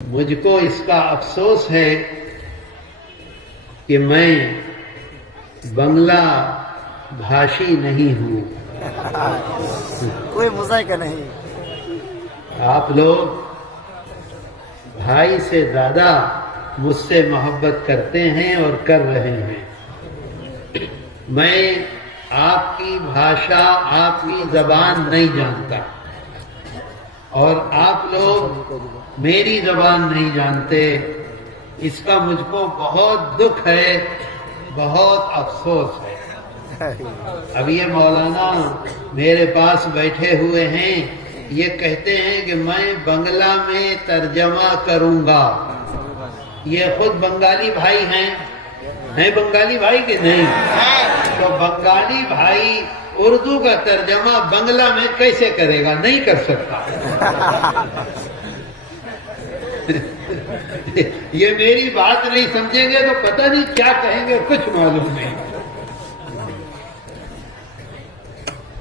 مجھ کو اس کا افسوس ہے کہ میں بنگلہ بھاشی نہیں ہوں. کوئی مذائقہ نہیں. آپ لوگ بھائی سے زیادہ مجھ سے محبت کرتے ہیں اور کر رہے ہیں. میں آپ کی بھاشا، آپ کی زبان نہیں جانتا، اور آپ لوگ میری زبان نہیں جانتے. اس کا مجھ کو بہت دکھ ہے، بہت افسوس ہے. اب یہ مولانا میرے پاس بیٹھے ہوئے ہیں، یہ کہتے ہیں کہ میں بنگلہ میں ترجمہ کروں گا. یہ خود بنگالی بھائی ہیں بنگالی بھائی کہ نہیں؟ تو بنگالی بھائی اردو کا ترجمہ بنگلہ میں کیسے کرے گا؟ نہیں کر سکتا. یہ میری بات نہیں سمجھیں گے تو پتہ نہیں کیا کہیں گے، کچھ معلوم نہیں.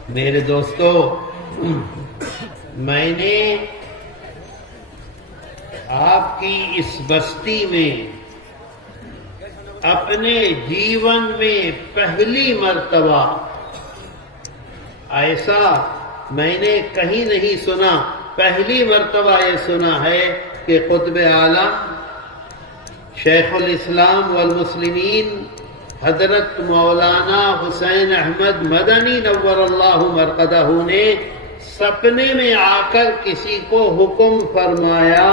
میرے دوستو، میں نے آپ کی اس بستی میں اپنے جیون میں پہلی مرتبہ ایسا میں نے کہیں نہیں سنا. پہلی مرتبہ یہ سنا ہے کہ قطب عالم شیخ الاسلام والمسلمین حضرت مولانا حسین احمد مدنی نور اللہ مرقدہ نے سپنے میں آ کر کسی کو حکم فرمایا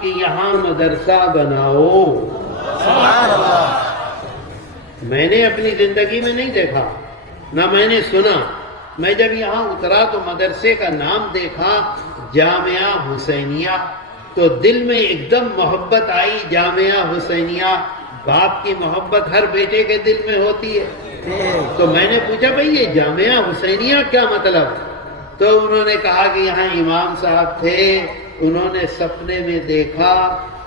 کہ یہاں مدرسہ بناؤ. سبحان اللہ. میں نے اپنی زندگی میں نہیں دیکھا، نہ میں نے سنا. میں جب یہاں اترا تو مدرسے کا نام دیکھا جامعہ حسینیہ، تو دل میں ایک دم محبت آئی. جامعہ حسینیہ، باپ کی محبت ہر بیٹے کے دل میں ہوتی ہے. تو میں نے پوچھا بھئی یہ جامعہ حسینیہ کیا مطلب؟ تو انہوں نے کہا کہ یہاں امام صاحب تھے، انہوں نے سپنے میں دیکھا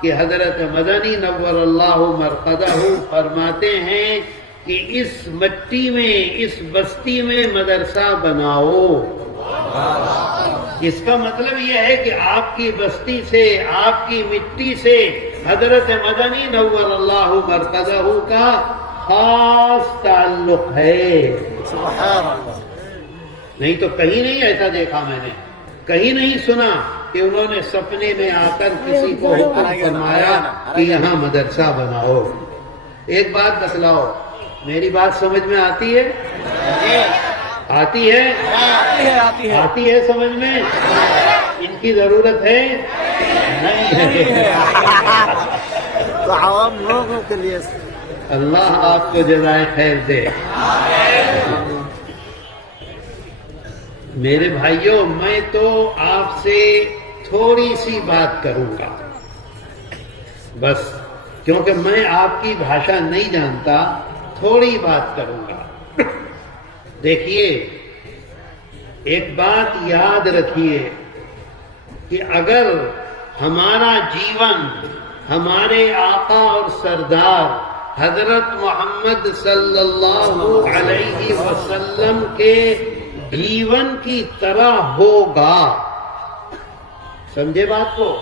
کہ حضرت مدنی نور اللہ مرقدہ فرماتے ہیں کہ اس مٹی میں، اس بستی میں مدرسہ بناؤ. اس کا مطلب یہ ہے کہ آپ کی بستی سے، آپ کی مٹی سے حضرت مدنی نور اللہ مرقدہ کا خاص تعلق ہے. سبحان اللہ. نہیں تو کہیں نہیں ایسا دیکھا میں نے، کہیں نہیں سنا کہ انہوں نے سپنے میں آ کر کسی کو حکم فرمایا کہ یہاں مدرسہ بناؤ. ایک بات بتلاؤ، میری بات سمجھ میں آتی ہے؟ آتی ہے؟ آتی ہے سمجھ میں؟ ان کی ضرورت ہے؟ نہیں ہے. تو عوام لوگوں کے لیے اللہ آپ کو جزائے خیر دے. میرے بھائیوں، میں تو آپ سے تھوڑی سی بات کروں گا بس، کیونکہ میں آپ کی بھاشا نہیں جانتا. تھوڑی بات کروں گا. دیکھیے، ایک بات یاد رکھیے کہ اگر ہمارا جیون ہمارے آقا اور سردار حضرت محمد صلی اللہ علیہ وسلم کے جیون کی طرح ہوگا، سمجھے بات کو؟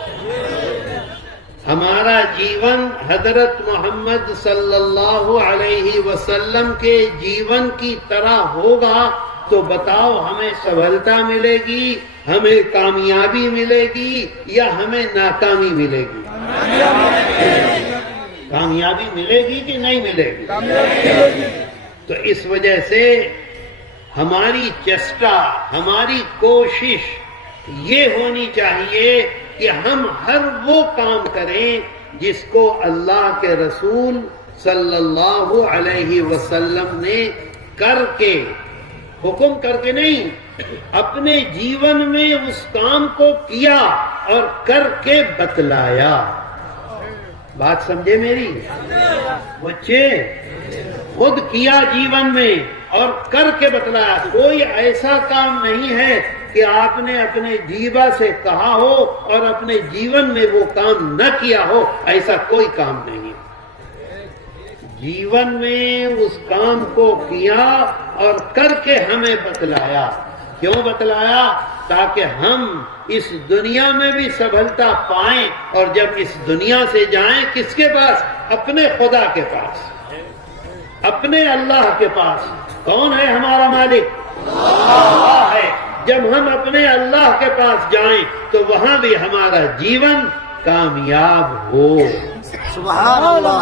ہمارا جیون حضرت محمد صلی اللہ علیہ وسلم کے جیون کی طرح ہوگا تو بتاؤ ہمیں سفلتا ملے گی، ہمیں کامیابی ملے گی یا ہمیں ناکامی ملے گی؟ کامیابی ملے گی کہ نہیں ملے گی؟ تو اس وجہ سے ہماری چیسٹا، ہماری کوشش یہ ہونی چاہیے کہ ہم ہر وہ کام کریں جس کو اللہ کے رسول صلی اللہ علیہ وسلم نے کر کے، حکم کر کے نہیں، اپنے جیون میں اس کام کو کیا اور کر کے بتلایا. بات سمجھے میری؟ بچے خود کیا جیون میں اور کر کے بتلایا. کوئی ایسا کام نہیں ہے کہ آپ نے اپنے جیبا سے کہا ہو اور اپنے جیون میں وہ کام نہ کیا ہو. ایسا کوئی کام نہیں. جیون میں اس کام کو کیا اور کر کے ہمیں بتلایا. کیوں بتلایا؟ تاکہ ہم اس دنیا میں بھی سبھلتا پائیں، اور جب اس دنیا سے جائیں کس کے پاس؟ اپنے خدا کے پاس، اپنے اللہ کے پاس۔ کون ہے ہمارا مالک؟ اللہ ہے۔ جب ہم اپنے اللہ کے پاس جائیں تو وہاں بھی ہمارا جیون کامیاب ہو۔ سبحان اللہ۔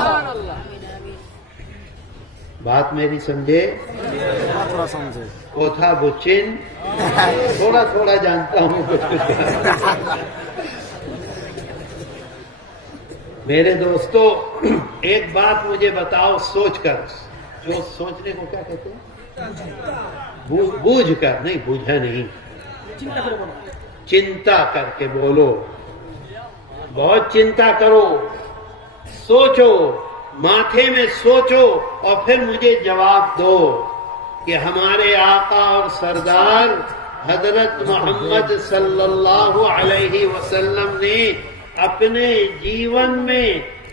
بات میری سمجھے؟ تھوڑا سمجھے۔ کوتھا بچن تھوڑا تھوڑا جانتا ہوں، کچھ کچھ۔ میرے دوستو، ایک بات مجھے بتاؤ سوچ کر، جو سوچنے کو کیا کہتے ہیں؟ بوجھ کر، نہیں بوجھا نہیں، چنتا کر کے بولو، بہت چنتا کرو، سوچو، ماتھے میں سوچو، اور پھر مجھے جواب دو کہ ہمارے آقا اور سردار حضرت محمد صلی اللہ علیہ وسلم نے اپنے جیون میں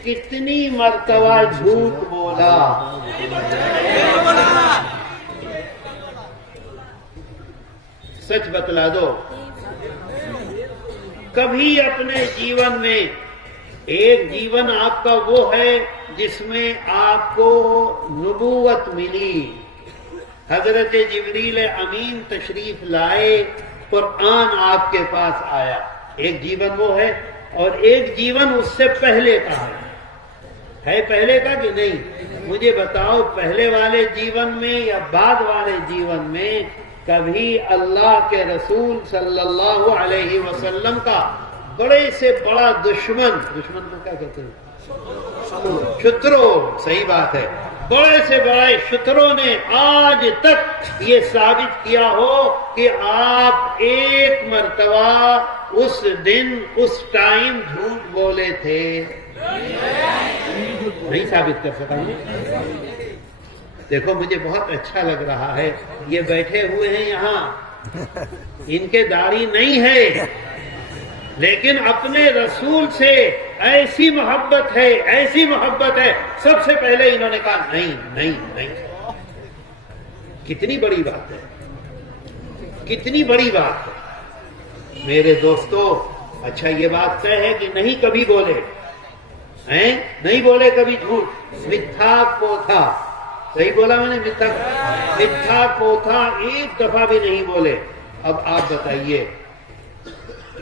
کتنی مرتبہ جھوٹ بولا؟ سچ بتلا دو۔ کبھی اپنے جیون میں، ایک جیون آپ کا وہ ہے جس میں آپ کو نبوت ملی، حضرت جبریل امین تشریف لائے، قرآن آپ کے پاس آیا، ایک جیون وہ ہے، اور ایک جیون اس سے پہلے کا ہے پہلے کا کہ نہیں؟ مجھے بتاؤ، پہلے والے جیون میں یا بعد والے جیون میں کبھی اللہ کے رسول صلی اللہ علیہ وسلم کا بڑے سے بڑا دشمن کو کیا کہتے ہیں؟ شترو، صحیح بات ہے، بڑے سے بڑے شتروں نے آج تک یہ ثابت کیا ہو کہ آپ ایک مرتبہ اس دن اس ٹائم جھوٹ بولے تھے؟ نہیں ثابت کر سکا ہوں۔ دیکھو مجھے بہت اچھا لگ رہا ہے، یہ بیٹھے ہوئے ہیں یہاں، ان کے داڑھی نہیں ہے، لیکن اپنے رسول سے ایسی محبت ہے، ایسی محبت ہے، سب سے پہلے انہوں نے کہا نہیں نہیں نہیں۔ کتنی بڑی بات ہے، کتنی بڑی بات ہے میرے دوستو۔ اچھا یہ بات طے ہے کہ نہیں کبھی بولے ہیں، نہیں بولے کبھی جھوٹ، متھا کوتھا، صحیح بولا میں نے، متھا کوتھا ایک دفعہ بھی نہیں بولے۔ اب آپ بتائیے،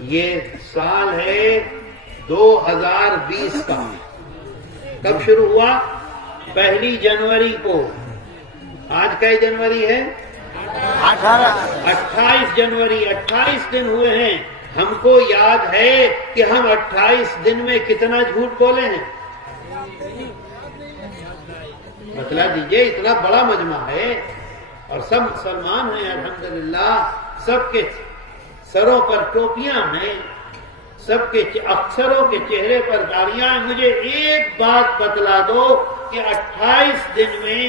یہ سال ہے 2020 کا، کب شروع ہوا؟ 1 جنوری کو۔ آج کئی جنوری ہے؟ 28 جنوری، 28 دن ہوئے ہیں۔ ہم کو یاد ہے کہ ہم 28 دن میں کتنا جھوٹ بولے ہیں؟ بتلا دیجئے، اتنا بڑا مجمع ہے اور سب مسلمان ہیں الحمدللہ، سب کے سروں پر ٹوپیاں ہیں، سب کے اکثروں کے چہرے پر داڑیاں ہیں۔ مجھے ایک بات بتلا دو کہ 28 دن میں،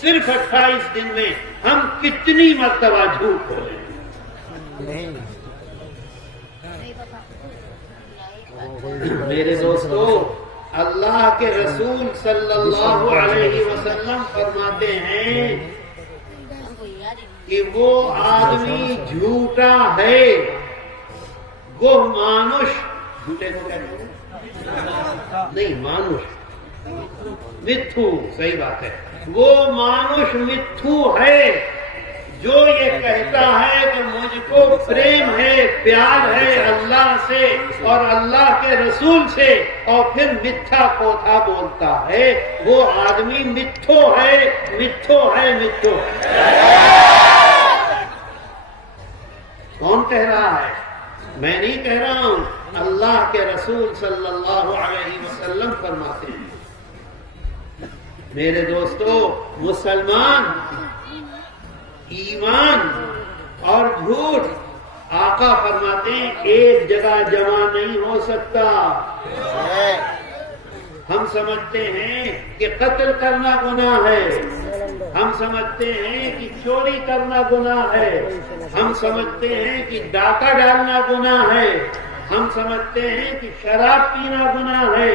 صرف 28 دن میں ہم کتنی مرتبہ جھوٹ بولے؟ میرے دوستو، اللہ کے رسول صلی اللہ علیہ وسلم فرماتے ہیں کہ وہ آدمی جھوٹا ہے، وہ مانوش، جھوٹے کو کہتے ہیں نہیں، مانوش، متھو، صحیح بات ہے، وہ مانوش متھو ہے جو یہ کہتا ہے کہ مجھ کو پریم ہے، پیار ہے اللہ سے اور اللہ کے رسول سے، اور پھر متھا کوتھا بولتا ہے، وہ آدمی متھو ہے، متھو ہے، متھو ہے۔ کون کہہ رہا ہے؟ میں نہیں کہہ رہا ہوں، اللہ کے رسول صلی اللہ علیہ وسلم فرماتے ہیں۔ میرے دوستو، مسلمان ایمان اور جھوٹ، آقا فرماتے ہیں ایک جگہ جمع نہیں ہو سکتا۔ ہم سمجھتے ہیں کہ قتل کرنا گناہ ہے، ہم سمجھتے ہیں کہ چوری کرنا گناہ ہے، ہم سمجھتے ہیں کہ ڈاکہ ڈالنا گناہ ہے، ہم سمجھتے ہیں کہ شراب پینا گناہ ہے،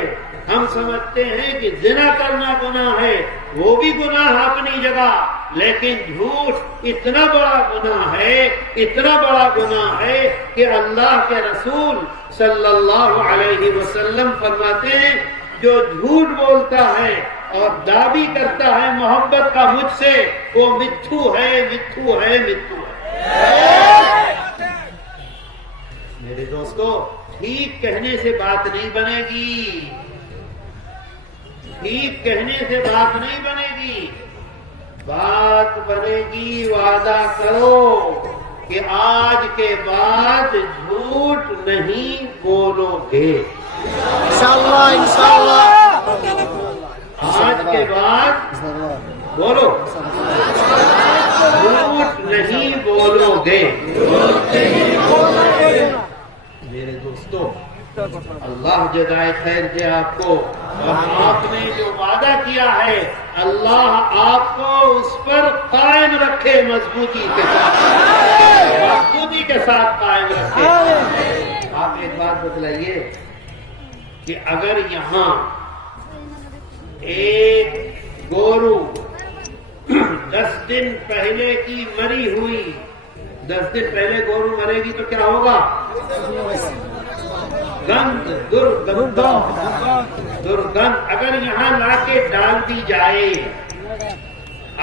ہم سمجھتے ہیں کہ زنا کرنا گناہ ہے، وہ بھی گناہ اپنی جگہ، لیکن جھوٹ اتنا بڑا گناہ ہے، اتنا بڑا گناہ ہے کہ اللہ کے رسول صلی اللہ علیہ وسلم فرماتے ہیں جو جھوٹ بولتا ہے اور دعوی کرتا ہے محبت کا مجھ سے، وہ متھو ہے، متھو ہے، متھو ہے۔ میرے دوستو، ٹھیک کہنے سے بات نہیں بنے گی، ٹھیک کہنے سے بات نہیں بنے گی، بات بنے گی وعدہ کرو کہ آج کے بعد جھوٹ نہیں بولو گے، انشاءاللہ انشاءاللہ آج کے بعد بولو جھوٹ نہیں بولو گے۔ میرے دوستو، اللہ جزائے خیر دے آپ کو، اور آپ نے جو وعدہ کیا ہے اللہ آپ کو اس پر قائم رکھے، مضبوطی کے ساتھ، مضبوطی کے ساتھ قائم رکھے۔ آپ ایک بات بتلائیے کہ اگر یہاں ایک گورو 10 دن پہلے کی مری ہوئی، 10 دن پہلے گورو مرے گی تو کیا ہوگا؟ گند، درگند، اگر یہاں لا کے ڈال دی جائے،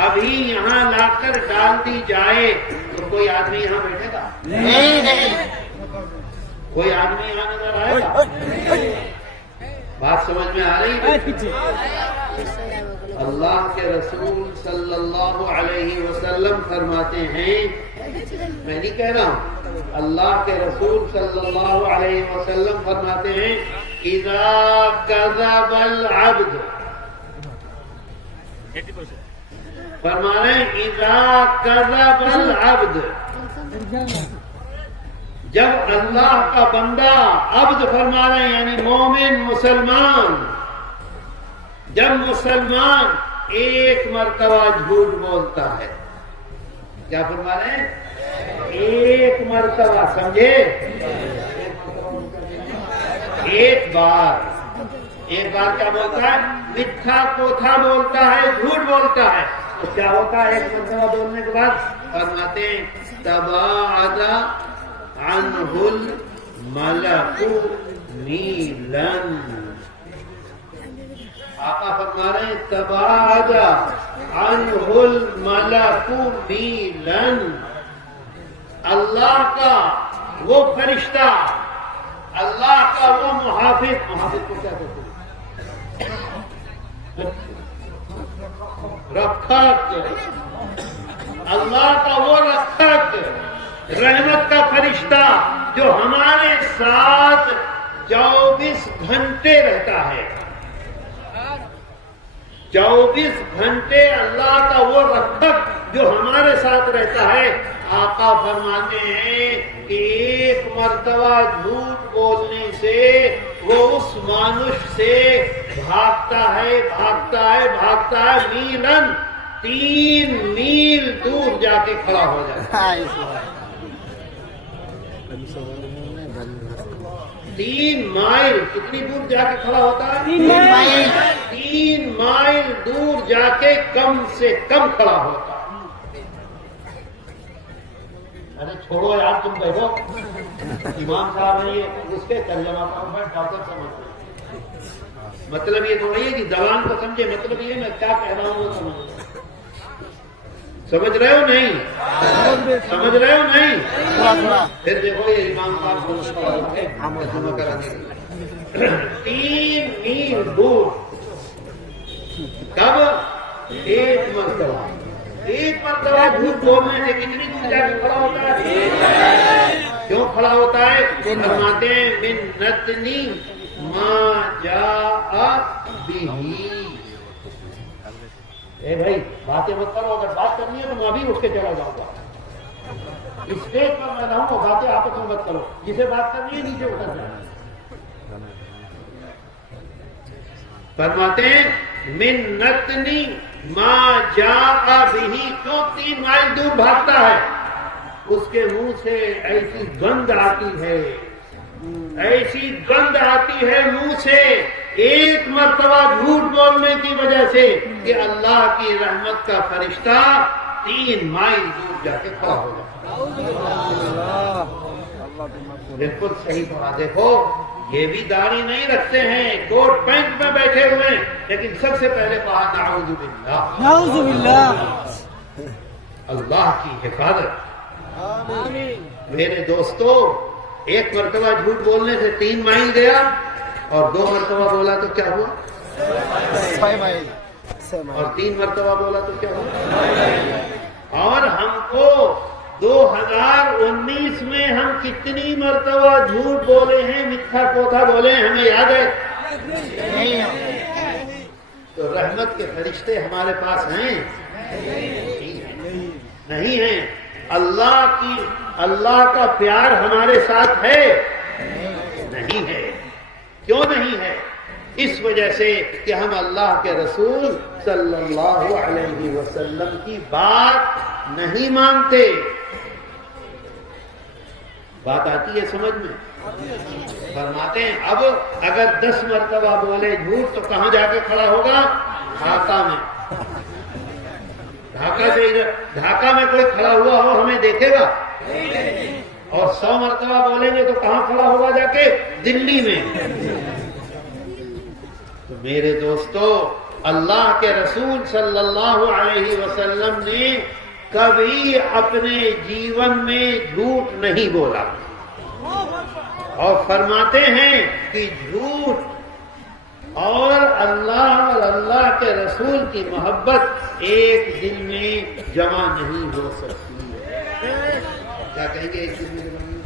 ابھی یہاں لا کر ڈال دی جائے تو کوئی آدمی یہاں بیٹھے گا؟ نہیں کوئی آدمی یہاں نظر آئے گا؟ بات سمجھ میں آ رہی ہے؟ اللہ کے رسول صلی اللہ علیہ وسلم فرماتے ہیں، میں نہیں کہہ رہا ہوں، اللہ کے رسول صلی اللہ علیہ وسلم فرماتے ہیں اذا کذب العبد، فرما رہے ہیں اذا کذب العبد، جب اللہ کا بندہ، عبد فرما رہے ہیں یعنی مومن، مسلمان، جب مسلمان ایک مرتبہ جھوٹ بولتا ہے، کیا فرما رہے ہیں؟ ایک مرتبہ، سمجھے؟ ایک بار کیا بولتا ہے؟ متھا کوتھا بولتا ہے، جھوٹ بولتا ہے، تو کیا ہوتا ہے ایک مرتبہ بولنے کے بعد؟ فرماتے ہیں تباعد عنہ الملک میلاً، آقا فرما رہے ہیں تباعد عنہ الملک میلاً، اللہ کا وہ فرشتہ، اللہ کا وہ محافظ کو کیا کہتے ہیں؟ رکھک، اللہ کا وہ رکھک، رحمت کا فرشتہ جو ہمارے ساتھ 24 گھنٹے رہتا ہے، 24 گھنٹے اللہ کا وہ رکھک جو ہمارے ساتھ رہتا ہے، آقا فرماتے ہیں کہ ایک مرتبہ جھوٹ بولنے سے وہ اس مانوش سے بھاگتا ہے، بھاگتا ہے، بھاگتا ہے، میلاً، 3 میل دور جا کے کھڑا ہو جاتا ہے۔ 3 مائل کتنی دور جا کے کھڑا ہوتا ہے؟ 3 مائل دور جا کے کم سے کم کھڑا ہوتا ہے۔ ارے چھوڑو یار، تم بیٹھو، امام صاحب نے یہ اس کے ترجمہ کا ڈاکٹر سمجھ، مطلب یہ تھوڑی ہے کہ زبان کو سمجھے، مطلب یہ میں کیا کہہ رہا ہوں وہ سمجھ رہے ہو نہیں؟ سمجھ رہے ہو نہیں؟ پھر دیکھو یہ امام صاحب کو کرا دیں 3 میل دور، کب؟ ایک مرتبہ، ایک مرتبہ جھوٹ بولنے سے کتنی دور جا کے کھڑا ہوتا ہے؟ کیوں کھڑا ہوتا ہے؟ فرماتے ہیں من نتنی ما جاء بہ، اے بھائی باتیں مت کرو، اگر بات کرنی ہے تو میں ابھی اٹھ کے چلا جاؤں گا، اسٹیج پر میں رہوں گا، باتیں آپس میں مت کرو، جسے بات کرنی ہے نیچے اتر جائے۔ فرماتے ہیں من نتنی ما جاء بہ، کیوں 3 مائل دور بھاگتا ہے؟ اس کے منہ سے ایسی گند آتی ہے، ایسی گند آتی ہے منہ سے ایک مرتبہ جھوٹ بولنے کی وجہ سے کہ اللہ کی رحمت کا فرشتہ 3 مائل دور جا کے کھڑا ہو جائے. بالکل صحیح کہا. دیکھو یہ بھی داڑھی نہیں رکھتے ہیں, کوٹ پینٹ میں بیٹھے ہوئے ہیں, لیکن سب سے پہلے کہا نعوذ باللہ, نعوذ باللہ. اللہ کی حفاظت. میرے دوستو, ایک مرتبہ جھوٹ بولنے سے 3 مائل گیا, اور 2 مرتبہ بولا تو کیا ہوا, 5 مائل, اور 3 مرتبہ بولا تو کیا ہوا. اور ہم کو 2019 میں ہم کتنی مرتبہ جھوٹ بولے ہیں, میٹھا کوتھا بولے ہیں, ہمیں یاد ہے؟ تو رحمت کے فرشتے ہمارے پاس ہیں؟ نہیں ہیں. اللہ کا پیار ہمارے ساتھ ہے؟ نہیں ہے. کیوں نہیں ہے؟ اس وجہ سے کہ ہم اللہ کے رسول صلی اللہ علیہ وسلم کی بات نہیں مانتے. بات آتی ہے سمجھ میں؟ فرماتے ہیں اب اگر 10 مرتبہ بولے جھوٹ تو کہاں جا کے کھڑا ہوگا؟ ڈھاکہ میں. ڈھاکہ میں کوئی کھڑا ہوا ہو ہمیں دیکھے گا؟ اور 100 مرتبہ بولیں گے تو کہاں کھڑا ہوگا جا کے؟ دلی میں. تو میرے دوستو, اللہ کے رسول صلی اللہ علیہ وسلم نے کبھی اپنے جیون میں جھوٹ نہیں بولا, اور فرماتے ہیں کہ جھوٹ اور اللہ کے رسول کی محبت ایک دن میں جمع نہیں ہو سکتی ہے. کیا کہیں گے؟ ایک دن میں جمع نہیں,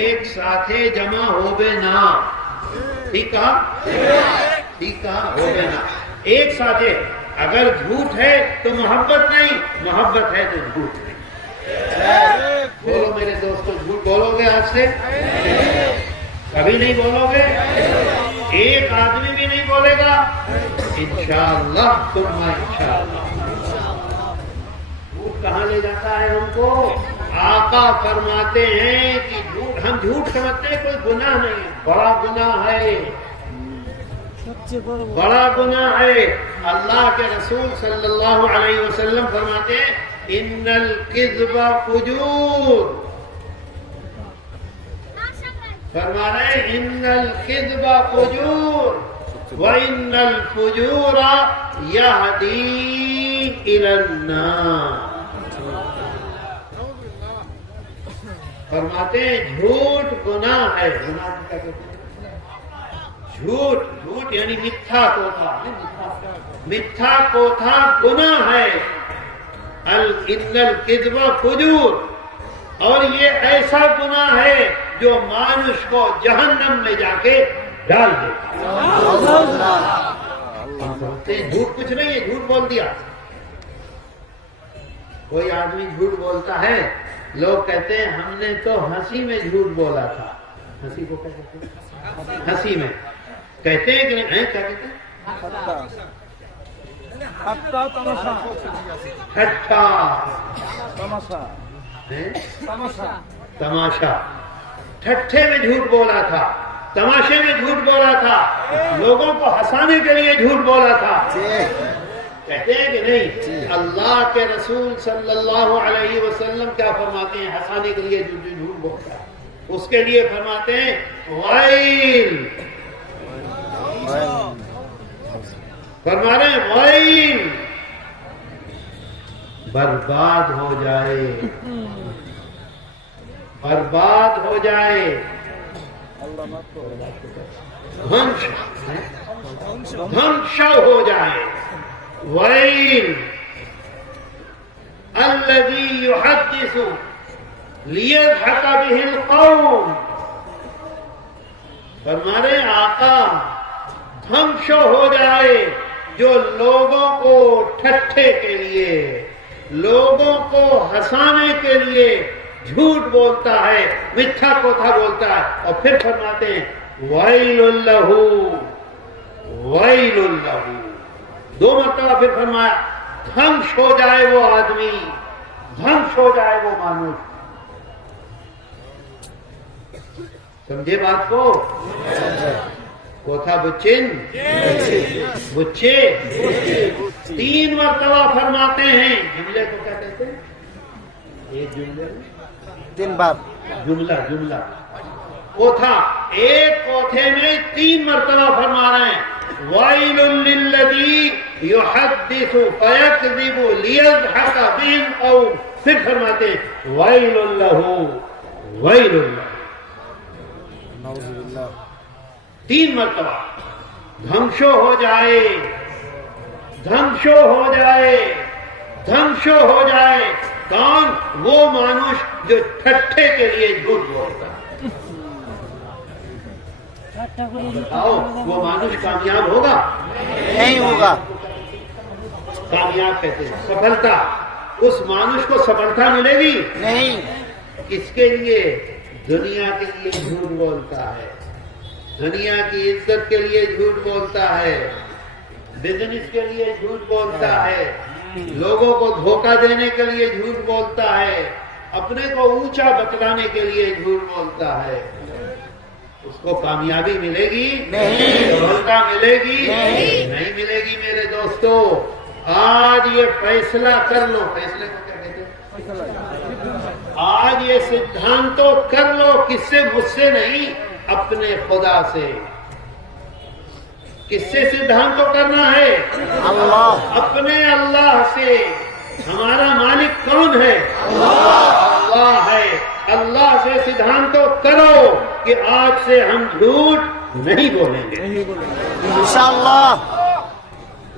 ایک ساتھے جمع ہو بے نا. ٹھیک ہے, ہو بے نا ایک ساتھے. اگر جھوٹ ہے تو محبت نہیں, محبت ہے تو جھوٹ نہیں. بولو میرے دوستو, جھوٹ بولو گے آج سے؟ کبھی نہیں بولو گے. ایک آدمی بھی نہیں بولے گا انشاءاللہ. ثم انشاءاللہ. جھوٹ کہاں لے جاتا ہے ہم کو؟ آقا فرماتے ہیں کہ ہم جھوٹ سمجھتے ہیں کوئی گناہ نہیں, بڑا گناہ ہے, بڑا گناہ ہے. اللہ کے رسول صلی اللہ علیہ وسلم فرماتے ہیں ان الکذب فجور. فرما رہے ہیں ان الکذب فجور وان الفجور یہدی الی النار. فرماتے ہیں جھوٹ گناہ ہے. گناہ کیا کہتے ہیں؟ جھوٹ یعنی میٹھا کوتھا. میٹھا کوتھا گناہ ہے. ان الکذب فجور, اور یہ ایسا گناہ ہے جو مانوس کو جہنم میں جا کے ڈال دیتا ہے. جھوٹ کچھ نہیں ہے, جھوٹ بول دیا. کوئی آدمی جھوٹ بولتا ہے, لوگ کہتے ہیں ہم نے تو ہنسی میں جھوٹ بولا تھا. ہنسی کو کیا کہتے ہیں؟ ہنسی میں کہتے ہیں کہ نہیں, کیا کہتے ہیں؟ تماشا. ٹھٹھے میں جھوٹ بولا تھا, تماشے میں جھوٹ بولا تھا, لوگوں کو ہنسانے کے لیے جھوٹ بولا تھا. کہتے ہیں کہ نہیں؟ اللہ کے رسول صلی اللہ علیہ وسلم کیا فرماتے ہیں؟ ہنسانے کے لیے جھوٹ بولتا ہے اس کے لیے فرماتے ہیں وائل. فرما رہے ہیں وائل, برباد ہو جائے, برباد ہو جائے, دھنش ہو جائے. ویل الذی یحدث لیضحک بہ القوم. فرما رہے ہیں آقا دھنش ہو جائے جو لوگوں کو ٹھٹھے کے لیے, لوگوں کو ہنسانے کے لیے جھوٹ بولتا ہے, میٹھا کوتھا بولتا ہے. اور پھر فرماتے ہیں ویل لہ, ویل لہ. 2 مرتبہ پھر فرمایا دھنش ہو جائے وہ آدمی, دھنش ہو جائے وہ مانوس. سمجھے بات کو؟ کوتھا بچن بچے 3 مرتبہ فرماتے ہیں. جملے کو کیا کہتے ہیں؟ ایک جملے 3 بار جملہ کوتھا ایک کوتھے میں 3 مرتبہ فرما رہے ہیں. وَيْلٌ لِلَّذِي يُحَدِّثُ فَيَكْذِبُ لِيَضْحَكَ بِهِمْ أَوْ پھر فرماتے ہیں وَيْلٌ لَهُ وَيْلٌ لَهُ. نعوذ باللہ. 3 مرتبہ. دھمشو ہو جائے دھمشو ہو جائے دھمشو ہو جائے. کون؟ وہ مانوش جو ٹھٹھے کے لیے جھوٹ بولتا ہے. بتاؤ وہ مانوش کامیاب ہوگا؟ نہیں ہوگا. کامیاب کہتے ہیں سفلتا. اس مانوش کو سفلتا ملے گی نہیں. کس کے لیے؟ دنیا کے لیے جھوٹ بولتا ہے, دنیا کی عزت کے لیے جھوٹ بولتا ہے, بزنس کے لیے جھوٹ بولتا ہے, لوگوں کو دھوکہ دینے کے لیے جھوٹ بولتا ہے, اپنے کو اونچا بتلانے کے لیے جھوٹ بولتا ہے. اس کو کامیابی ملے گی نہیں. سفلتا ملے گی نہیں ملے گی. میرے دوستو آج یہ فیصلہ کر لو. فیصلے کو کیا کہتے ہیں؟ آج یہ سدھانتو کر لو. کس سے؟ مجھ سے نہیں, اپنے خدا سے. کس سے سدھانتو کرنا ہے؟ اللہ. اپنے اللہ سے. ہمارا مالک کون ہے؟ اللہ ہے. اللہ سے سدھانتو کرو کہ آج سے ہم جھوٹ نہیں بولیں گے. انشاءاللہ.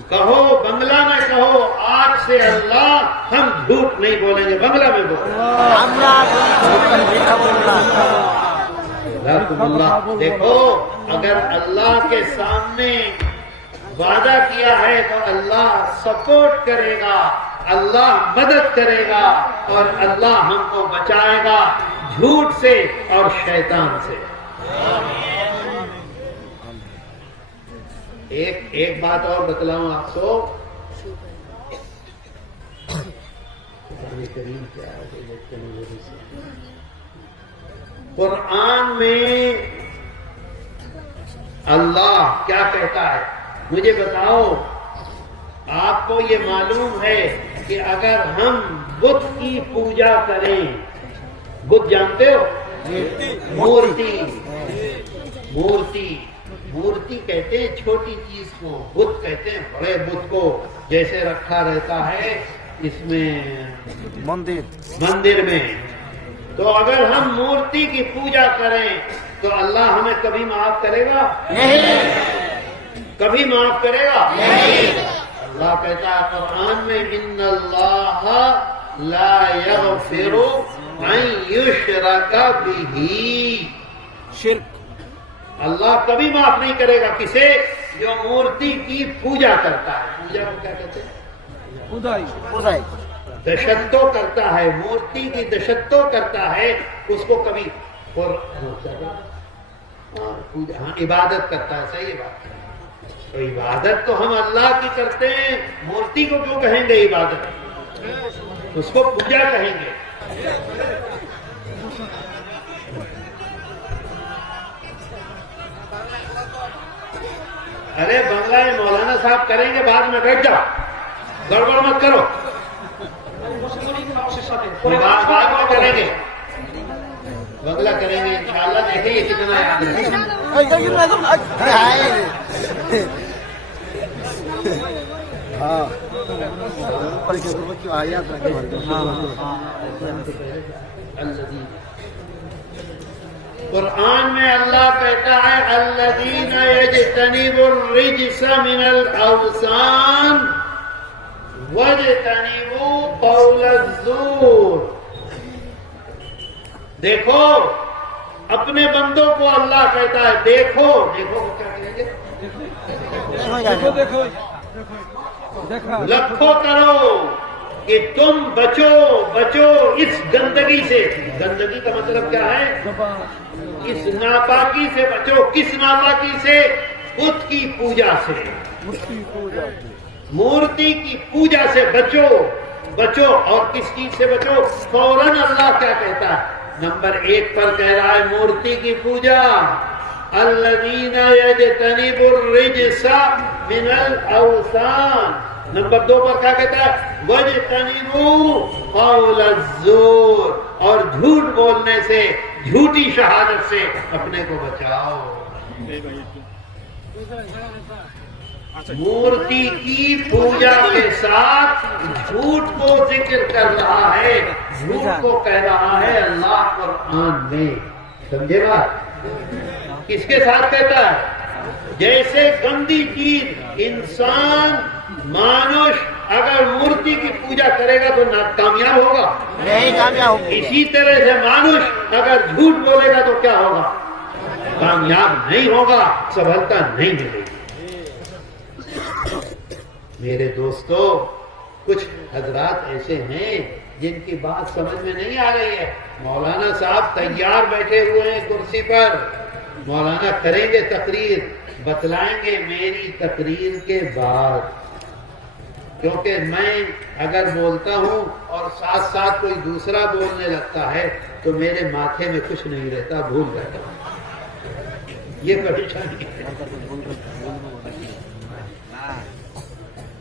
کہو بنگلہ میں کہو آج سے اللہ ہم جھوٹ نہیں بولیں گے. بنگلہ میں بولو. اللہ. دیکھو اگر اللہ کے سامنے وعدہ کیا ہے تو اللہ سپورٹ کرے گا, اللہ مدد کرے گا, اور اللہ ہم کو بچائے گا جھوٹ سے اور شیطان سے. ایک بات اور بتلاؤں آپ کو. قرآن میں اللہ کیا کہتا ہے مجھے بتاؤ. آپ کو یہ معلوم ہے کہ اگر ہم بت کی پوجا کریں, بت جانتے ہو؟ مورتی کہتے ہیں چھوٹی چیز کو, بت کہتے ہیں بڑے بت کو, جیسے رکھا رہتا ہے اس میں مندر میں. تو اگر ہم مورتی کی پوجا کریں تو اللہ ہمیں کبھی معاف کرے گا؟ کبھی معاف کرے گا؟ اللہ کہتا ہے قرآن میں ان اللہ لا یغفر ان یشرک بہ. شرک اللہ کبھی معاف نہیں کرے گا کسے؟ جو مورتی کی پوجا کرتا ہے. پوجا کو کیا کہتے ہیں؟ خدائی. دشتو کرتا ہے, مورتی کی دشتو کرتا ہے, اس کو کبھی عبادت کرتا ہے. صحیح بات ہے. تو عبادت تو ہم اللہ کی کرتے ہیں, مورتی کو کیوں کہیں گے عبادت؟ اس کو پوجا کہیں گے. ارے بنگلہ میں مولانا صاحب کریں گے, بعد میں بیٹھ جاؤ, گڑبڑ مت کرو. بعد میں کریں گے, بنگلہ کریں گے انشاءاللہ. دیکھیں یہ کتنا یاد ہے. ہاں قرآن میں اللہ کہتا ہے الذین یجتنبوا الرجس من الاوثان واجتنبوا قول الزور. دیکھو اپنے بندوں کو اللہ کہتا ہے دیکھو. دیکھو کیا کہیں گے؟ لکھو کرو کہ تم بچو اس گندگی سے. گندگی کا مطلب کیا ہے؟ اس ناپاکی سے بچو. کس ناپاکی سے؟ بت کی پوجا سے, مورتی کی پوجا سے بچو. اور کس چیز سے بچو؟ فوراً اللہ کیا کہتا ہے؟ نمبر 1 پر کہہ رہا ہے مورتی کی پوجا، الذین یجتنبوا الرجس من الاوثان۔ نمبر 2 پر کیا کہتا ہے؟ وَاجْتَنِبُوا قَوْلَ الزُّورِ، اور جھوٹ بولنے سے، جھوٹی شہادت سے اپنے کو بچاؤ۔ مورتی کی پوجا کے ساتھ جھوٹ کو ذکر کر رہا ہے، جھوٹ کو کہہ رہا ہے اللہ قرآن میں۔ سمجھے بات؟ کس کے ساتھ کہتا ہے؟ جیسے گندی چیز انسان مانوش اگر مورتی کی پوجا کرے گا تو کامیاب ہوگا، نہیں کامیاب ہوگا۔ اسی طرح سے مانوش اگر جھوٹ بولے گا تو کیا ہوگا؟ کامیاب نہیں ہوگا، سفلتا نہیں ملے گی۔ میرے دوستو، کچھ حضرات ایسے ہیں جن کی بات سمجھ میں نہیں آ رہی ہے۔ مولانا صاحب تیار بیٹھے ہوئے ہیں کرسی پر، مولانا کریں گے تقریر، بتلائیں گے میری تقریر کے بعد، کیونکہ میں اگر بولتا ہوں اور ساتھ ساتھ کوئی دوسرا بولنے لگتا ہے تو میرے ماتھے میں کچھ نہیں رہتا، بھول جاتا ہوں۔ یہ پریشانی ہے۔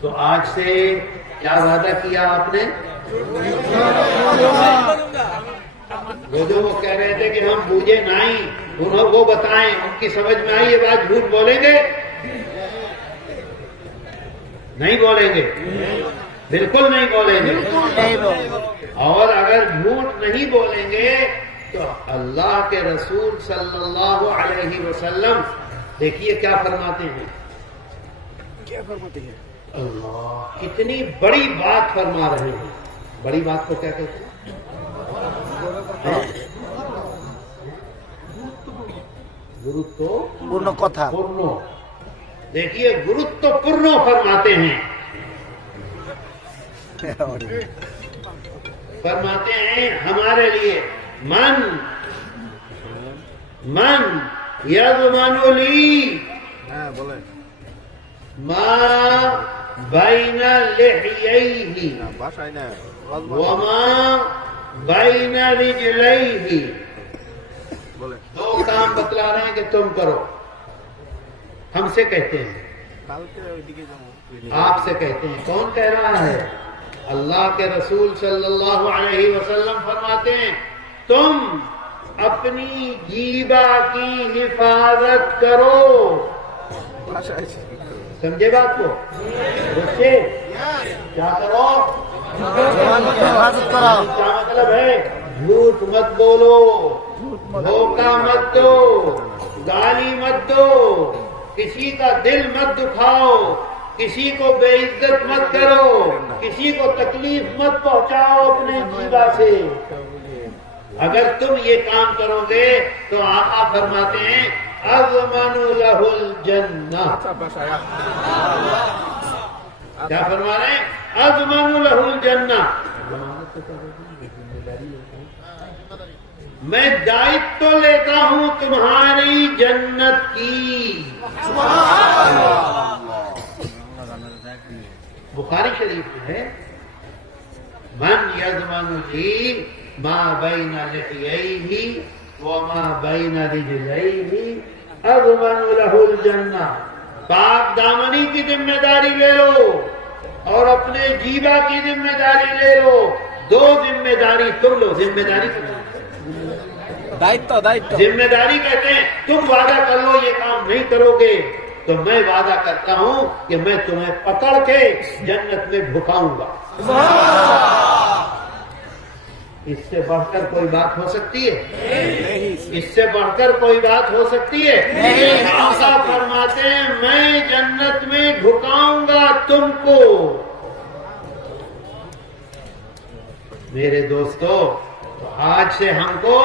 تو آج سے کیا وعدہ کیا آپ نے؟ وہ جو وہ کہہ رہے تھے کہ ہم بوجھے نہیں، انہوں وہ بتائیں، ان کی سمجھ میں آئی یہ بات؟ جھوٹ بولیں گے؟ نہیں بولیں گے، بالکل نہیں بولیں گے۔ اور اگر جھوٹ نہیں بولیں گے تو اللہ کے رسول صلی اللہ علیہ وسلم دیکھیے کیا فرماتے ہیں، کیا فرماتے ہیں؟ اللہ کتنی بڑی بات فرما رہے ہیں۔ بڑی بات کو کیا کہتے ہیں؟ گروتو پورن کتھا۔ پورنو۔ دیکھیے گروتو پورنو فرماتے ہیں، فرماتے ہیں ہمارے لیے من یضمن لی بولے ما بین لحییہ بھاشا ہے وما بین رجلیہ۔ بولے 2 کام بتلا رہے ہیں کہ تم کرو، ہم سے کہتے ہیں، آپ سے کہتے ہیں۔ کون کہہ رہا ہے؟ اللہ کے رسول صلی اللہ علیہ وسلم فرماتے ہیں تم اپنی جیبہ کی حفاظت کرو۔ سمجھے بات کو؟ بچے کیا کرو؟ حفاظت کرو۔ کیا مطلب ہے؟ جھوٹ مت بولو، دھوکہ مت دو، گالی مت دو، کسی کا دل مت دکھاؤ، کسی کو بے عزت مت کرو، کسی کو تکلیف مت پہنچاؤ اپنے جیبہ سے۔ اگر تم یہ کام کرو گے تو آقا فرماتے ہیں اضمن لہ الجنہ۔ کیا فرما رہے ہیں؟ اضمن لہ الجنہ، میں دائتو لیتا ہوں تمہاری جنت کی۔ بخاری شریف میں ہے من یضمن لی ما بین لحییہ وما بین رجلیہ اضمن لہ الجنہ۔ پاک دامنی کی ذمہ داری لے لو اور اپنے جیبہ کی ذمہ داری لے لو، 2 ذمہ داری تم لو۔ ذمہ داری ذمہ داری کہتے ہیں تم وعدہ کر لو یہ کام نہیں کرو گے تو میں وعدہ کرتا ہوں کہ میں تمہیں پکڑ کے جنت میں ڈھکاؤں گا۔ اس سے بڑھ کر کوئی بات ہو سکتی ہے؟ اس سے بڑھ کر کوئی بات ہو سکتی ہے؟ آقا فرماتے ہیں میں جنت میں ڈھکاؤں گا تم کو۔ میرے دوستو، تو آج سے ہم کو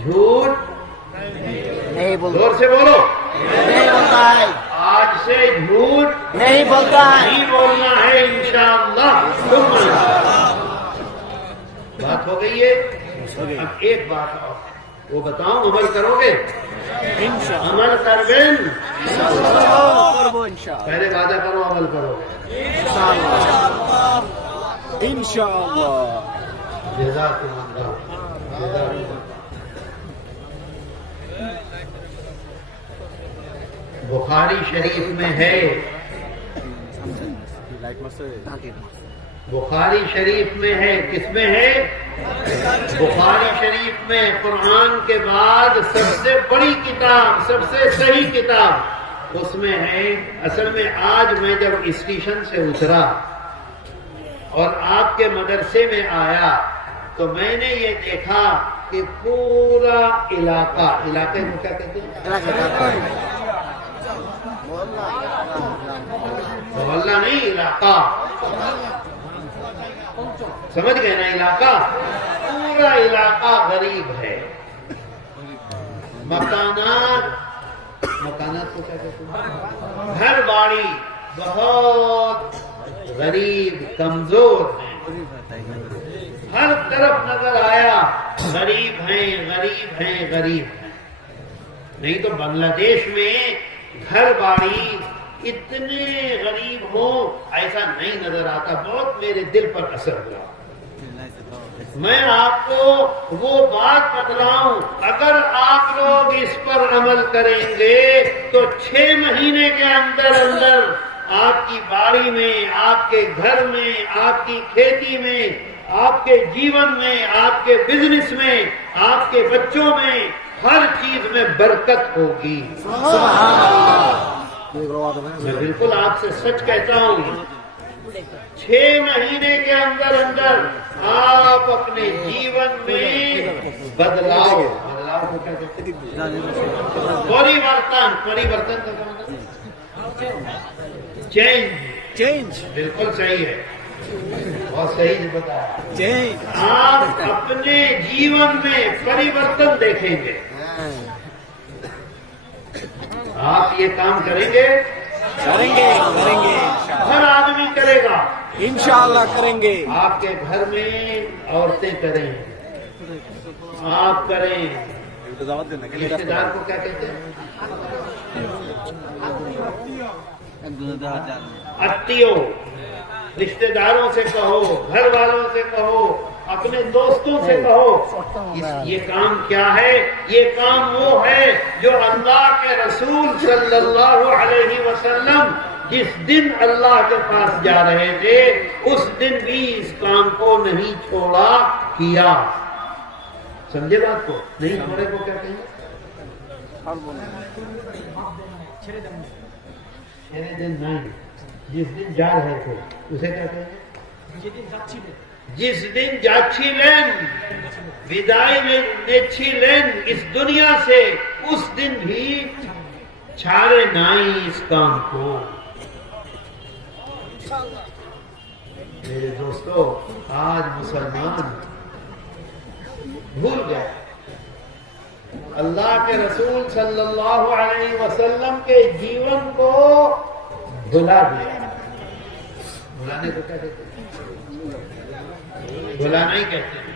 جھوٹ نہیں بولتا، زور سے بولو، نہیں بولتا ہے، آج سے جھوٹ نہیں بولتا ہے۔ نہیں بولنا ہے انشاءاللہ۔ بات ہو گئی ہے۔ اب ایک بات اور وہ بتاؤں، عمل کرو گے؟ عمل کر بین پہلے وعدہ کرو عمل کرو گے انشاءاللہ۔ جزاکم اللہ۔ بخاری شریف میں ہے، بخاری شریف میں ہے، کس میں ہے؟ بخاری شریف میں قرآن کے بعد سب سے بڑی کتاب، سب سے صحیح کتاب اس میں ہے۔ اصل میں آج میں جب اسٹیشن سے اترا اور آپ کے مدرسے میں آیا تو میں نے یہ دیکھا کہ پورا علاقے کو کیا کہتے ہیں؟ محلہ نہیں، علاقہ، سمجھ گئے نا؟ علاقہ، پورا علاقہ غریب ہے۔ مکانات کو کیا کہتے ہیں؟ گھر باڑی بہت غریب کمزور ہیں، ہر طرف نظر آیا غریب ہیں، غریب ہیں، غریب ہیں۔ نہیں تو بنگلہ دیش میں گھر باڑی اتنے غریب ہوں ایسا نہیں نظر آتا۔ بہت میرے دل پر اثر ہوا۔ میں آپ کو وہ بات بتلاؤں، اگر آپ لوگ اس پر عمل کریں گے تو 6 مہینے کے اندر اندر آپ کی باڑی میں، آپ کے گھر میں، آپ کی کھیتی میں، آپ کے جیون میں، آپ کے بزنس میں، آپ کے بچوں میں، ہر چیز میں برکت ہوگی۔ میں بالکل آپ سے سچ کہتا ہوں، 6 مہینے کے اندر اندر آپ اپنے جیون میں بدلاؤ کو کیا کہتے ہیں؟ پریورتن کا مطلب چینج، بالکل صحیح ہے، بہت صحیح بتایا۔ آپ اپنے جیون میں پریورتن دیکھیں گے۔ آپ یہ کام کریں گے؟ کریں گے ہر آدمی کرے گا، انشاءاللہ کریں گے۔ آپ کے گھر میں عورتیں کریں، آپ کریں، رشتے دار کو کیا کہتے ہیں؟ اتیوں، رشتے داروں سے کہو، گھر والوں سے کہو، اپنے دوستوں سے کہو۔ یہ کام کیا ہے؟ یہ کام وہ ہے جو اللہ کے رسول صلی اللہ علیہ وسلم جس دن اللہ کے پاس جا رہے تھے اس دن بھی اس کام کو نہیں چھوڑا، کیا۔ سمجھے بات کو؟ نہیں چھوڑے کو کیا کہیں؟ چھڑے دن نہیں، جس دن جا رہے تھے اسے کیا کہیں؟ جس دن جاچھیلن ودائی میں نیچھیلن اس دنیا سے، اس دن بھی چھاڑے نائی اس کام کو۔ میرے دوستو، آج مسلمان بھول گئے، اللہ کے رسول صلی اللہ علیہ وسلم کے جیون کو بھلا دیا۔ بھلانے کو کیا کہتے ہیں؟ بھلانا ہی کہتے ہیں۔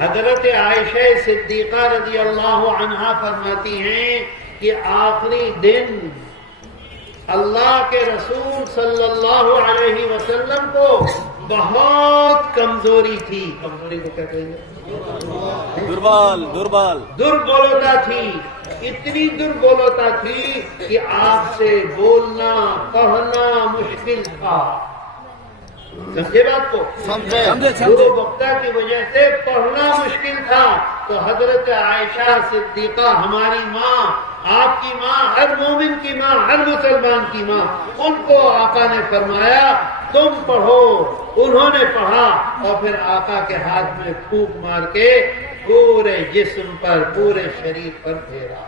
حضرت عائشہ صدیقہ رضی اللہ عنہا فرماتی ہیں کہ آخری دن اللہ کے رسول صلی اللہ علیہ وسلم کو بہت کمزوری تھی۔ کمزوری کو کیا کہیں گے؟ دربولتا تھی، اتنی دربولتا تھی کہ آپ سے بولنا پڑھنا مشکل تھا۔ سمجھے بات کو؟ دربولتا کی وجہ سے پڑھنا مشکل تھا۔ تو حضرت عائشہ صدیقہ ہماری ماں، آپ کی ماں، ہر مومن کی ماں، ہر مسلمان کی ماں، ان کو آقا نے فرمایا تم پڑھو۔ انہوں نے پڑھا اور پھر آقا کے ہاتھ میں پھونک مار کے پورے جسم پر، پورے شریر پر پھیرا،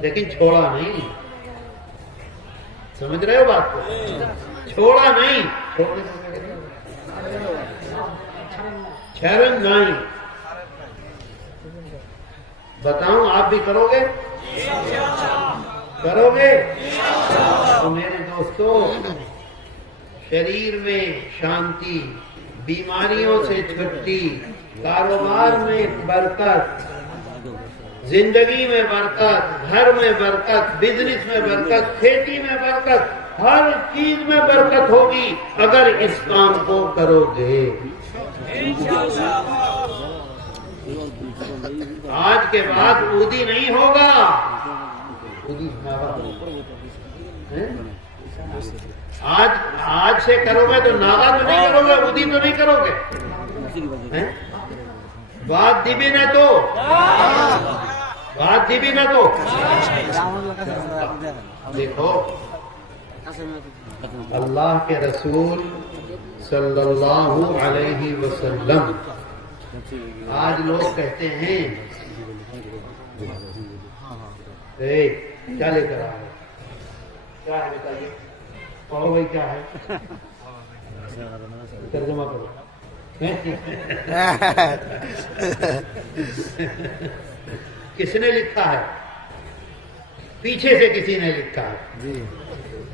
لیکن چھوڑا نہیں۔ سمجھ رہے ہو بات کو؟ چھوڑا نہیں، چھرن نہیں۔ بتاؤں آپ بھی کرو گے؟ کرو گے؟ تو میرے دوستو، شریر میں شانتی، بیماریوں سے چھٹی، کاروبار میں برکت، زندگی میں برکت، گھر میں برکت، بزنس میں برکت، کھیتی میں برکت، ہر چیز میں برکت ہوگی اگر اس کام کو کرو گے۔ آج کے بعد عودی نہیں ہوگا. آج سے کرو گے تو ناغا تو نہیں کرو گے, عودی تو نہیں کرو گے. بات دیبی نہ تو دیکھو, اللہ کے رسول صلی اللہ علیہ وسلم, آج لوگ کہتے ہیں کیا لے کر آئے, کیا ہے بتائیے, پڑھو بھائی کیا ہے, ترجمہ کرو. کس نے لکھا ہے؟ پیچھے سے کسی نے لکھا ہے.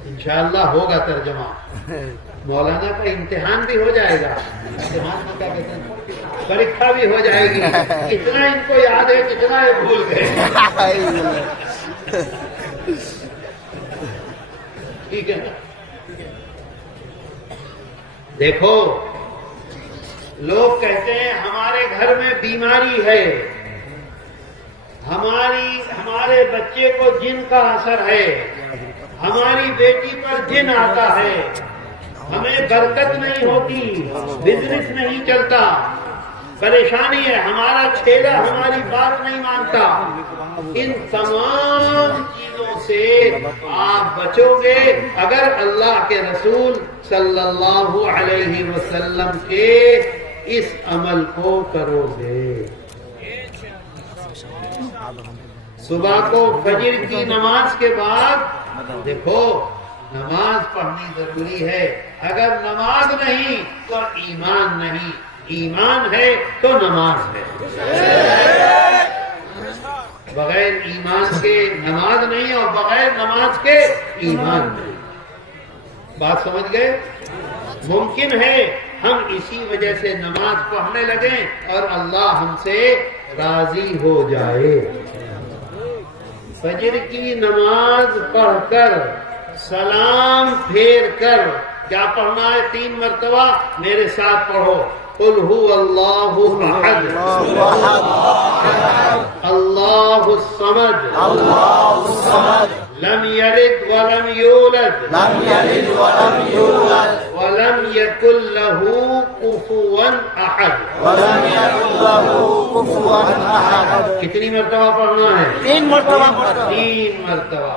انشاءاللہ ہوگا ترجمہ. مولانا کا امتحان بھی ہو جائے گا, امتحان کو کیا کہتے ہیں, پریکھا بھی ہو جائے گی. کتنا ان کو یاد ہے, کتنا یہ بھول گئے. ٹھیک ہے نا. دیکھو, لوگ کہتے ہیں ہمارے گھر میں بیماری ہے, ہمارے بچے کو جن کا اثر ہے, ہماری بیٹی پر جن آتا ہے, ہمیں برکت نہیں ہوتی, بزنس نہیں چلتا, پریشانی ہے, ہمارا چھیلا ہماری بات نہیں مانتا. ان تمام چیزوں سے آپ بچو گے اگر اللہ کے رسول صلی اللہ علیہ وسلم کے اس عمل کو کرو گے. صبح کو فجر کی نماز کے بعد دیکھو, نماز پڑھنی ضروری ہے. اگر نماز نہیں تو ایمان نہیں, ایمان ہے تو نماز ہے. بغیر ایمان کے نماز نہیں, اور بغیر نماز کے ایمان نہیں. بات سمجھ گئے؟ ممکن ہے ہم اسی وجہ سے نماز پڑھنے لگیں اور اللہ ہم سے راضی ہو جائے. فجر کی نماز پڑھ کر سلام پھیر کر کیا پڑھنا ہے؟ 3 مرتبہ میرے ساتھ پڑھو. قل هو اللہ احد اللہ الصمد لم یلد ولم یولد ولم یکن له کفوا احد. کتنی مرتبہ پڑھنا ہے؟ 3 مرتبہ. 3 مرتبہ.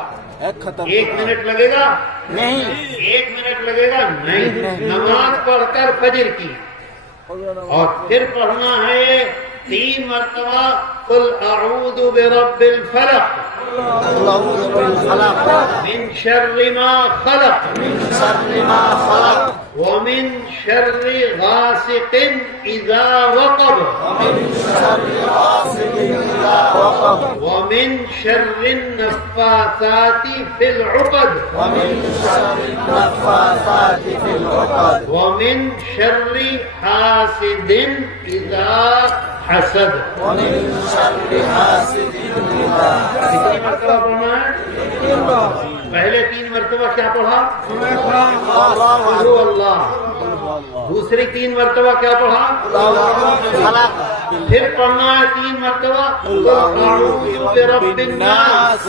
1 منٹ لگے گا؟ نہیں. 1 منٹ لگے گا؟ نہیں. نماز پڑھ کر فجر کی, اور پھر پڑھنا ہے 3 مرتبہ قل اعوذ برب الفلق من شر ما خلق ومن شر غاسق اذا وقب ومن شر النفاثات في العقد ومن شر حاسد اذا حسد. کتنی مرتبہ پڑھنا ہے؟ پہلے 3 مرتبہ کیا پڑھا؟ اللہ. دوسری 3 مرتبہ کیا پڑھا؟ پھر پڑھنا ہے 3 مرتبہ اعوذ برب الناس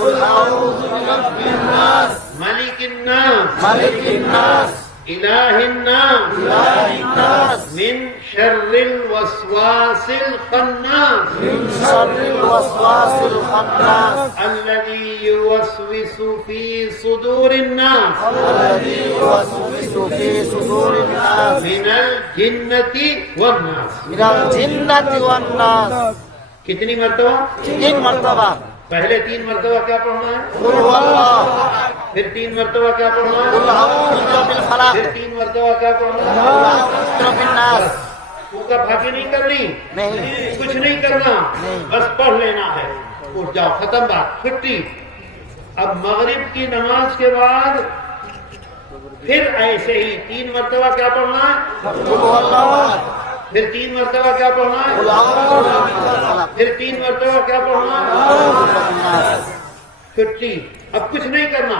ملک الناس الہ الناس من شر الوسواس الخناس الذي يوسوس في صدور الناس من الجنة والناس. کتنی مرتبہ؟ 3 مرتبہ. پہلے 3 مرتبہ کیا پڑھنا ہے؟ پھر 3 مرتبہ کیا پڑھنا ہے؟ پھر 3 مرتبہ کیا پڑھنا ہے؟ کا بھاگی نہیں کرنی, کچھ نہیں کرنا, بس پڑھ لینا ہے. اٹھ جاؤ, ختم بات, چھٹی. اب مغرب کی نماز کے بعد پھر ایسے ہی 3 مرتبہ کیا پڑھنا ہے؟ پھر 3 مرتبہ کیا پڑھنا ہے؟ پھر 3 مرتبہ کیا پڑھنا ہے؟ چھٹی. اب کچھ نہیں کرنا,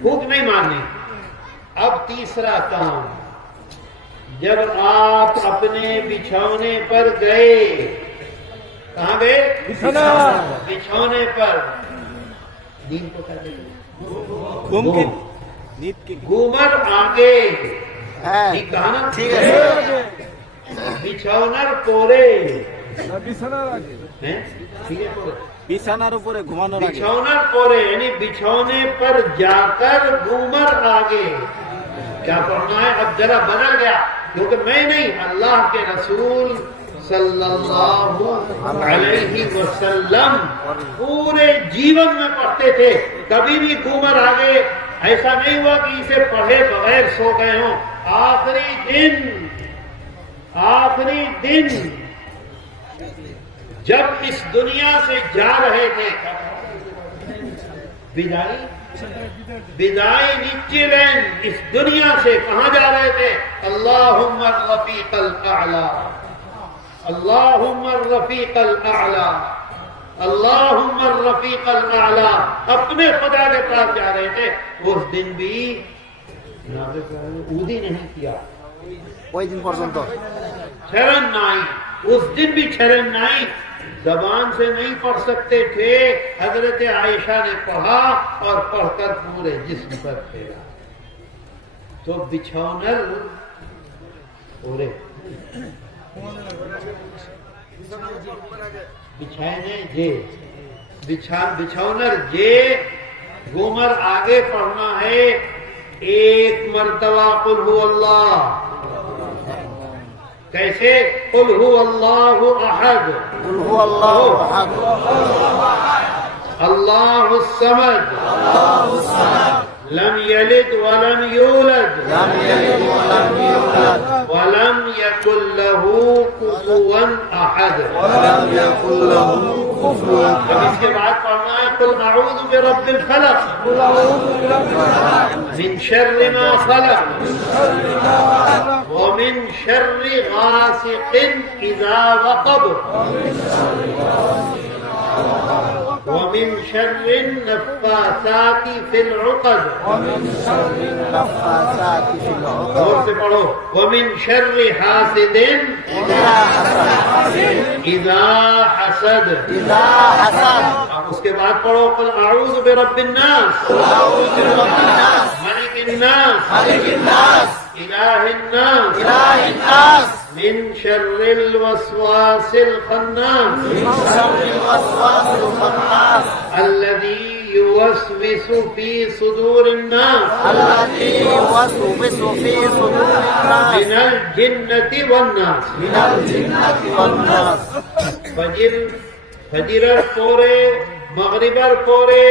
بھوک نہیں مارنی. اب تیسرا کام, جب آپ اپنے بچھونے پر گئے کہاں گئے؟ بچھونے پر. نیند کو کیا کہتے ہیں؟ ممکن نیند کی گھومر آگے. হ্যাঁ ٹھیک کہا نا؟ ঠিক আছে بچھونر پورے. ہیں؟ ٹھیک ہے پورے. বিছানার উপরে ঘুমানোর আগে بچھونر پورے یعنی بچھونے پر جا کر گھومر آگے. کیا پڑھنا ہے؟ اب ذرا بدل گیا کیونکہ میں نہیں، اللہ کے رسول صلی اللہ علیہ وسلم پورے جیون میں پڑھتے تھے. کبھی بھی گھومر آگے ایسا نہیں ہوا کہ اسے پڑھے بغیر سو گئے ہوں. آخری دن جب اس دنیا سے جا رہے تھے، بدائی نیچرین، اس دنیا سے کہاں جا رہے تھے؟ اللہم الرفیق الاعلی، اللہم الرفیق الاعلی، اللہم الرفیق الاعلی. اپنے خدا کے پاس جا رہے تھے. اس دن بھی اودی نہیں کیا، ওই দিন পর্যন্ত چھرن نائی. اس دن بھی چھرن نائی زبان سے نہیں پڑھ سکتے تھے. حضرت عائشہ نے پڑھا اور پڑھ کر پورے جسم پر پھیرا. تو بچھونر پورے بچھانے جے بچھونر جے گھومر آگے پڑھنا ہے. ایک مرتبہ قل هو اللہ. کیسے؟ قل هو اللہ احد، قل هو الله احد اللہ الصمد، لم یلد ولم یولد لم يلد ولم يولد ولم یکن له کفوا احد. ولم يكن له كفوا اب اس کے بعد پڑھنا ہے قل اعوذ برب الفلق من شر ما خلق ومن شر غاسق اذا وقب ومن شر النفاثات في العقد. النفاثات في العقد اور سے پڑھو ومن شر حاسد اذا حسد. إذا حسد اب اس کے بعد پڑھو قل اعوذ برب الناس أعوذ برب الناس ملک الناس ملك الناس الہ الناس إله الناس من شر الوسواس الخناس من شر الوسواس الخناس الذي يوسوس في صدور الناس الذي يوسوس في صدور الناس من الجنة والناس. من الجنة والناس. فجر پورے مغربر پورے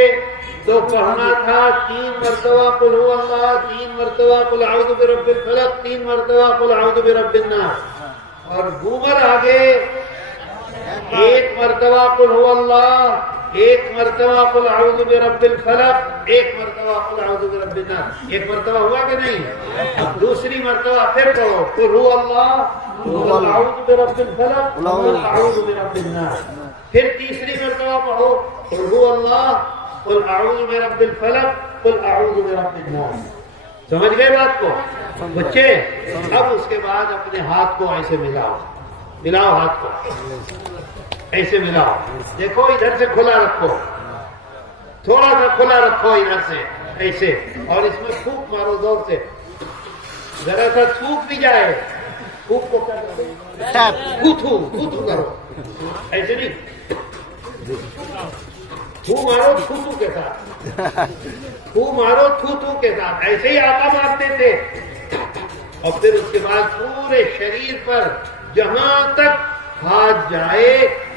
تو پڑھنا تھا 3 مرتبہ قل هو اللہ، 3 مرتبہ قل اعوذ برب الفلق، 3 مرتبہ قل اعوذ برب الناس. اور گھومر آگے 1 مرتبہ قل هو اللہ، 1 مرتبہ قل اعوذ برب الفلق، 1 مرتبہ قل اعوذ برب الناس. 1 مرتبہ ہوا کہ نہیں؟ اب دوسری مرتبہ پھر پڑھو قل هو اللہ، قل اعوذ برب الفلق، قل اعوذ برب الناس. پھر تیسری مرتبہ پڑھو قل هو اللہ، قل اعوذ برب الفلق، قل اعوذ برب الناس. سمجھ گئے بات کو بچے؟ اب اس کے بعد اپنے ہاتھ کو ایسے ملاؤ ہاتھ کو ایسے ملاؤ. دیکھو ادھر سے کھلا رکھو، تھوڑا سا کھلا رکھو ادھر سے ایسے، اور اس میں پھونک مارو زور سے. ذرا سا تھوک بھی جائے. پھونک کو کیا کرو؟ Tap. تھو کرو، ایسے نہیں. تھو مارو تھو کے ساتھ، تھو مارو تھو کے ساتھ. ایسے ہی آقا مارتے تھے. اور پھر اس کے بعد پورے شریر پر جہاں تک ہاتھ جائے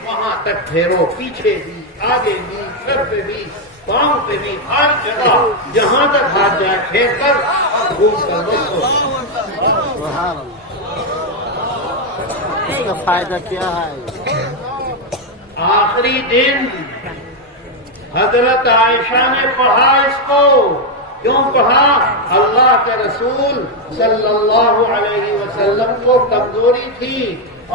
وہاں تک پھیرو، پیچھے بھی، آگے بھی، سر پہ بھی، پاؤں پہ بھی، ہر جگہ جہاں تک ہاتھ جائے پھیر کر گھوم کر بسو. سبحان اللہ. اس کا فائدہ کیا ہے؟ آخری دن حضرت عائشہ نے پڑھا اس کو. کیوں پڑھا؟ اللہ کے رسول صلی اللہ علیہ وسلم کو کمزوری تھی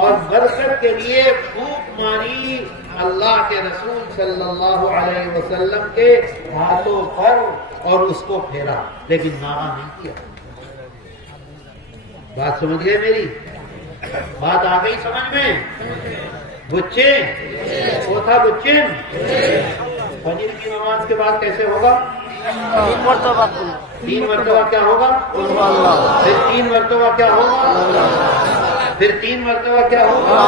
اور برکت کے لیے پھونک ماری اللہ کے رسول صلی اللہ علیہ وسلم کے ہاتھوں پر اور اس کو پھیرا، لیکن ناغا نہیں کیا. بات سمجھ گئے میری؟ بات آ گئی سمجھ میں؟ بچے وہ تھا بچن فجر کی نماز کے بعد کیسے ہوگا؟ 3 مرتبہ 3 مرتبہ کیا ہوگا؟ قل هو اللہ پھر 3 مرتبہ کیا ہوگا؟ پھر 3 مرتبہ کیا ہوگا؟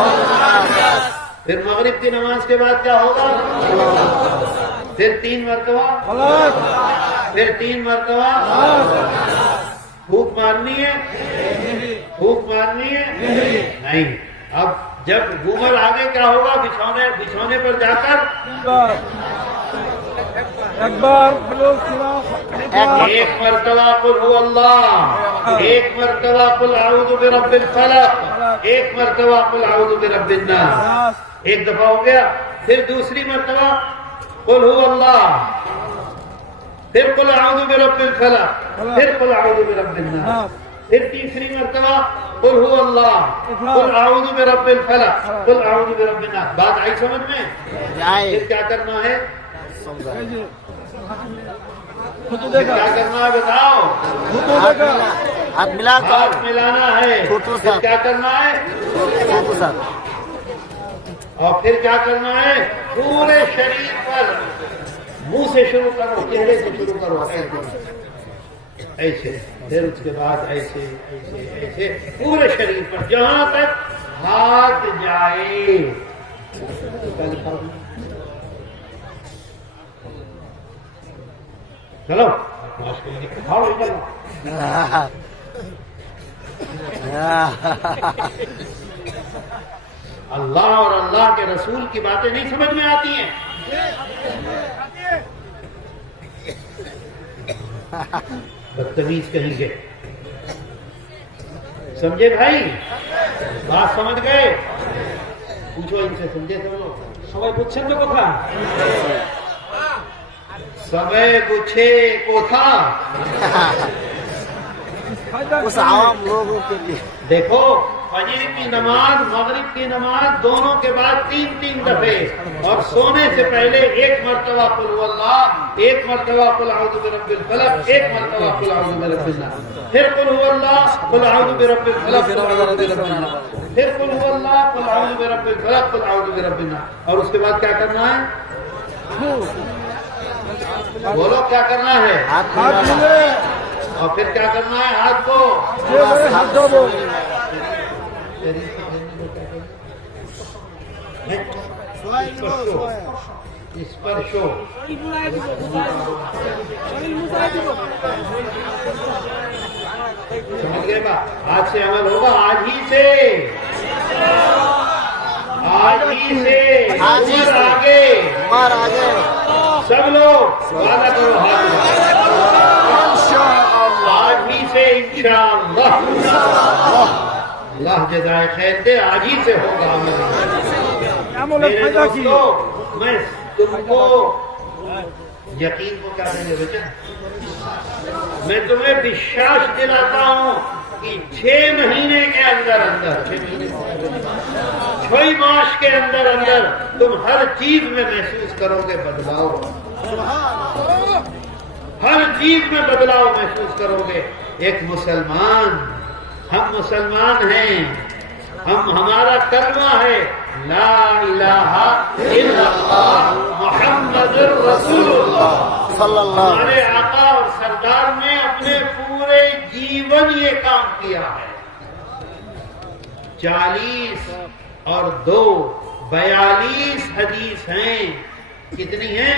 پھر مغرب کی نماز کے بعد کیا ہوگا؟ پھر 3 مرتبہ پھر 3 مرتبہ پھونک مارنی ہے؟ پھونک مارنی ہے؟ نہیں. اب جب گھومر آگے کیا ہوگا؟ بچھونے پر جا کر ایک مرتبہ قل هو اللہ، ایک مرتبہ قل اعوذ برب الفلق، ایک مرتبہ قل اعوذ برب الناس. ایک دفعہ ہو گیا. پھر دوسری مرتبہ قل هو اللہ، پھر قل اعوذ برب الفلق، پھر قل اعوذ برب الناس. پھر تیسری مرتبہ قل هو اللہ، قل اعوذ برب الفلق، قل اعوذ برب الناس. بات آئی سمجھ میں؟ پھر کیا کرنا ہے؟ کیا کرنا ہے بتاؤ؟ ہاتھ ملا کر ہاتھ ملانا ہے. پھر کیا کرنا ہے؟ اور پھر کیا کرنا ہے؟ پورے شریر پر منہ سے شروع کرو، چہرے سے شروع کرو، ایسے. پھر اس کے بعد ایسے ایسے ایسے پورے شریر پر جہاں تک ہاتھ جائے. چلو اللہ اور اللہ کے رسول کی باتیں نہیں سمجھ میں آتی ہیں. بدتمیز کہیں گے. سمجھے بھائی؟ بات سمجھ گئے؟ پوچھو ان سے. سمجھے تو سبے پوچھیں تو کتھا سبے پوچھے کوتھا. اس عوام لوگوں کے لیے دیکھو فجر کی نماز مغرب کی نماز دونوں کے بعد 3 دفعے، اور سونے سے پہلے 1 مرتبہ قل هو اللہ، 1 مرتبہ قل اعوذ برب الفلق، 1 مرتبہ قل اعوذ برب الناس. پھر قل هو اللہ، قل اعوذ برب الفلق، قل اعوذ برب الناس. پھر قل هو اللہ، قل اعوذ برب الفلق، قل اعوذ برب الناس. اور اس کے بعد کیا کرنا ہے؟ بولو کیا کرنا ہے؟ ہاتھ ملا اور پھر کیا کرنا ہے؟ ہاتھ کو اس پر شو. سمجھ گئے بات؟ آج سے عمل ہوگا. آج ہی سے عمر آگے سب لوگ وعدہ کرو ہاتھ آج ہی سے انشاءاللہ. اللہ جزائے خیر دے. آج ہی سے ہوگا عمل. میرے دوستو میں تم کو یقین کو کیا دیں گے بیٹا؟ میں تمہیں وشواس دلاتا ہوں کہ 6 مہینے کے اندر 6 ماس کے اندر تم ہر چیز میں محسوس کرو گے بدلاؤ. ہر چیز میں بدلاؤ محسوس کرو گے. ایک مسلمان، ہم مسلمان ہیں، ہمارا کلمہ ہے لا الہ الا اللہ محمد رسول اللہ صلی اللہ. ہمارے آقا اور سردار نے اپنے پورے جیون یہ کام کیا ہے. 40 اور 2 42 حدیث ہیں. کتنی ہیں؟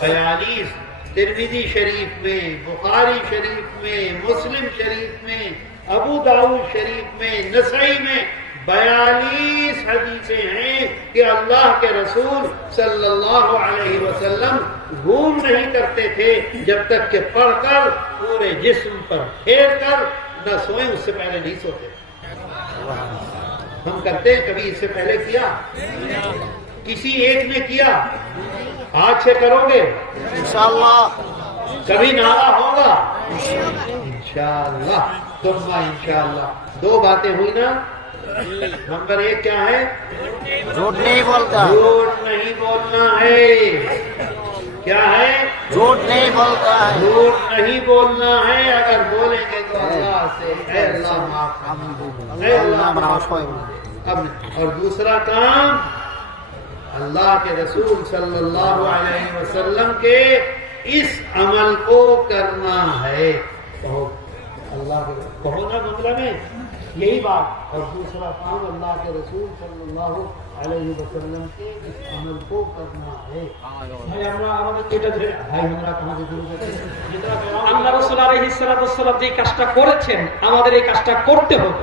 42. ترمذی شریف میں، بخاری شریف میں، مسلم شریف میں، ابو داؤد شریف میں، نسائی میں 42 حدیثیں ہیں کہ اللہ کے رسول صلی اللہ علیہ وسلم گھوم نہیں کرتے تھے جب تک کہ پڑھ کر پورے جسم پر پھیر کر نہ سوئیں. اس سے پہلے نہیں سوتے. ہم کرتے ہیں؟ کبھی اس سے پہلے کیا؟ کسی ایک نے کیا؟ آج سے کرو گے انشاءاللہ. کبھی نعرہ ہوگا انشاءاللہ. ثم انشاءاللہ. 2 باتیں ہوئی نا. نمبر 1 کیا ہے؟ جھوٹ نہیں بولتا. جھوٹ نہیں بولنا ہے. کیا ہے؟ جھوٹ نہیں بولتا ہے. جھوٹ نہیں بولنا ہے. اگر بولیں گے تو اللہ سے اے اللہ معاف، اے اللہ معاف، اب اور دوسرا کام اللہ کے رسول صلی اللہ علیہ وسلم کے اس عمل کو کرنا ہے. کہو اللہ کے کہو نا جملہ میں یہی بات. اور دوسرا کام اللہ کے رسول صلی اللہ علیہ وسلم کے اس عمل کو کرنا ہے. আল্লাহ রাসূল আলাইহিস সালাতু ওয়াস সালাম যে কাজটা করেছেন আমাদের এই কাজটা করতে হবে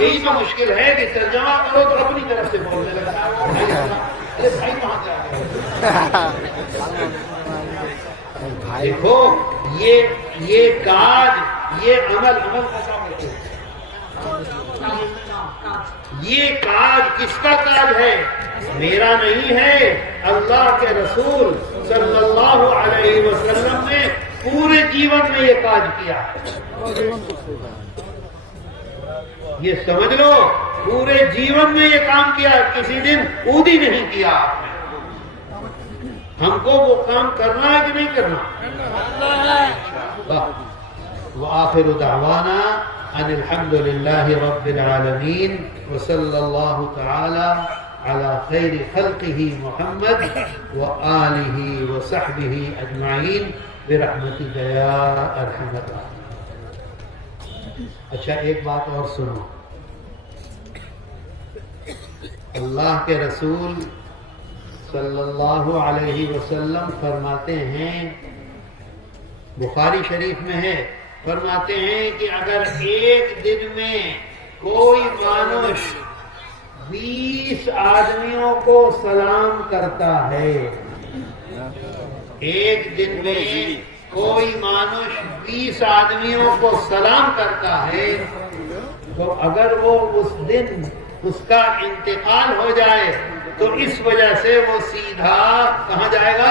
یہی تو مشکل ہے کہ ترجمہ کرو تو اپنی طرف سے بولنے لگتا ہے. ارے بھائی کہاں جا رہے ہو؟ دیکھو یہ کاج یہ عمل کا کام ہے. یہ کاج کس کا کاج ہے؟ میرا نہیں ہے. اللہ کے رسول صلی اللہ علیہ وسلم نے پورے جیون میں یہ کاج کیا. یہ سمجھ لو پورے جیون میں یہ کام کیا. کسی دن اودی نہیں کیا آپ نے. ہم کو وہ کام کرنا ہے کہ نہیں کرنا؟ وآخر دعوانا ان الحمد للہ رب العالمین وصلی اللہ تعالی على خیر خلقہ محمد وآلہ وصحبہ اجمعین برحمتک یا ارحم الراحمین. اچھا ایک بات اور سنو. اللہ کے رسول صلی اللہ علیہ وسلم فرماتے ہیں بخاری شریف میں ہے فرماتے ہیں کہ اگر ایک دن میں کوئی مانوش 20 آدمیوں کو سلام کرتا ہے ایک دن میں کوئی مانوش 20 آدمیوں کو سلام کرتا ہے تو اگر وہ اس دن اس کا انتقال ہو جائے تو اس وجہ سے وہ سیدھا کہاں جائے گا؟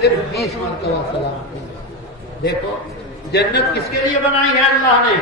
صرف 20 مرتبہ سلام. دیکھو جنت کس کے لیے بنائی ہے اللہ نے؟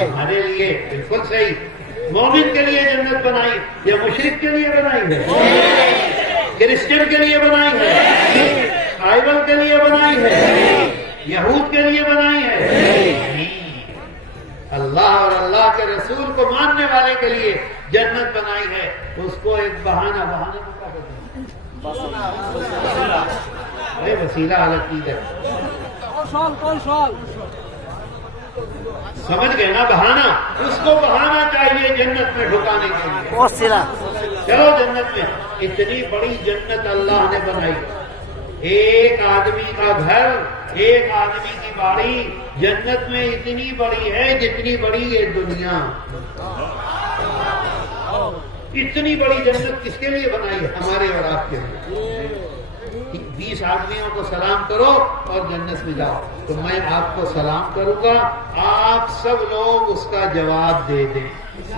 ہمارے لیے. بالکل صحیح. مومن کے لیے جنت بنائی یا مشرک کے لیے بنائی ہے؟ کرسچن کے لیے بنائی ہے؟ بائبل کے لیے بنائی ہے؟ یہود کے لیے بنائی ہے؟ اللہ اور اللہ کے رسول کو ماننے والے کے لیے جنت بنائی ہے. اس کو ایک بہانہ کو کیا کہتے ہیں؟ ارے وسیلہ الگ چیز ہے. سمجھ گئے نا؟ بہانہ. اس کو بہانہ چاہیے جنت میں ڈھکانے کے لیے. وسیلہ. چلو جنت میں. اتنی بڑی جنت اللہ نے بنائی. ایک آدمی کا گھر ایک آدمی کی باڑی جنت میں اتنی بڑی ہے جتنی بڑی یہ دنیا. اتنی بڑی جنت کس کے لیے بنائی ہے؟ ہمارے اور آپ کے لیے. 20 آدمیوں کو سلام کرو اور جنت میں جاؤ. تو میں آپ کو سلام کروں گا آپ سب لوگ اس کا جواب دے دیں.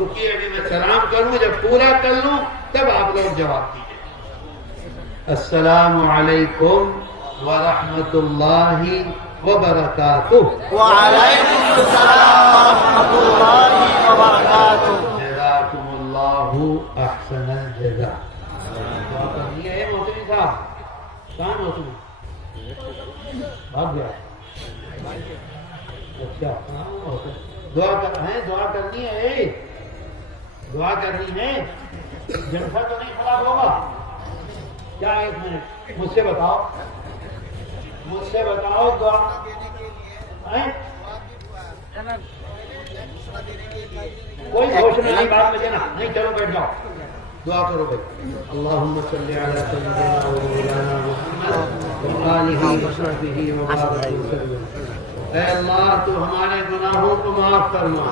رکیے ابھی میں سلام کروں جب پورا کر لوں تب آپ لوگ جواب دیجیے. السلام علیکم ورحمۃ اللہ وبرکاتہ. وعليكم السلام ورحمة الله وبركاته. جزاکم اللہ احسن الجزاء. دعا کرنی ہے محترم صاحب. کہاں محترم؟ بھاگ گیا. اچھا دعا کرنی ہے. دعا کرنی ہے. جلسہ تو نہیں خراب ہوگا کیا؟ ایک منٹ مجھ سے بتاؤ دعا کوئی گھوشنا نہیں بات میں دینا نہیں. چلو بیٹھ جاؤ دعا کرو بھائی. اللہم صلی علی سیدنا و مولانا محمد وآلہ وصحبہ وبارک وسلم. اے اللہ تو ہمارے گناہوں کو معاف فرما.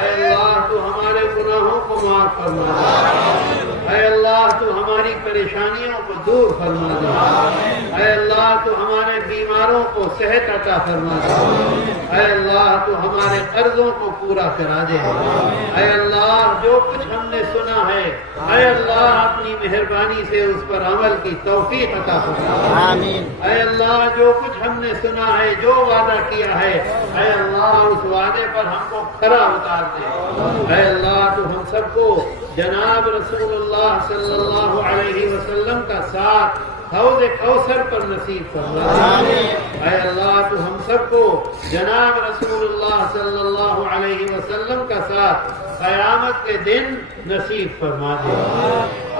اے اللہ تو ہمارے گناہوں کو معاف فرما. اے اللہ تو ہماری پریشانیوں کو دور فرما دے. اے اللہ تو ہمارے بیماروں کو صحت عطا فرما دے. اے اللہ تو ہمارے قرضوں کو پورا کرا دے. اے اللہ جو کچھ ہم نے سنا ہے اے اللہ اپنی مہربانی سے اس پر عمل کی توفیق عطا فرما. آمین. اے اللہ جو کچھ ہم نے سنا ہے جو وعدہ کیا ہے اے اللہ اس وعدے پر ہم کو کھرا اتار دے. اے اللہ تو ہم سب کو جناب رسول اللہ صلی اللہ علیہ وسلم کا ساتھ حوض کوثر پر نصیب فرما دے۔ اے اللہ تو ہم سب کو جناب رسول اللہ صلی اللہ علیہ وسلم کا ساتھ قیامت کے دن نصیب فرما دے۔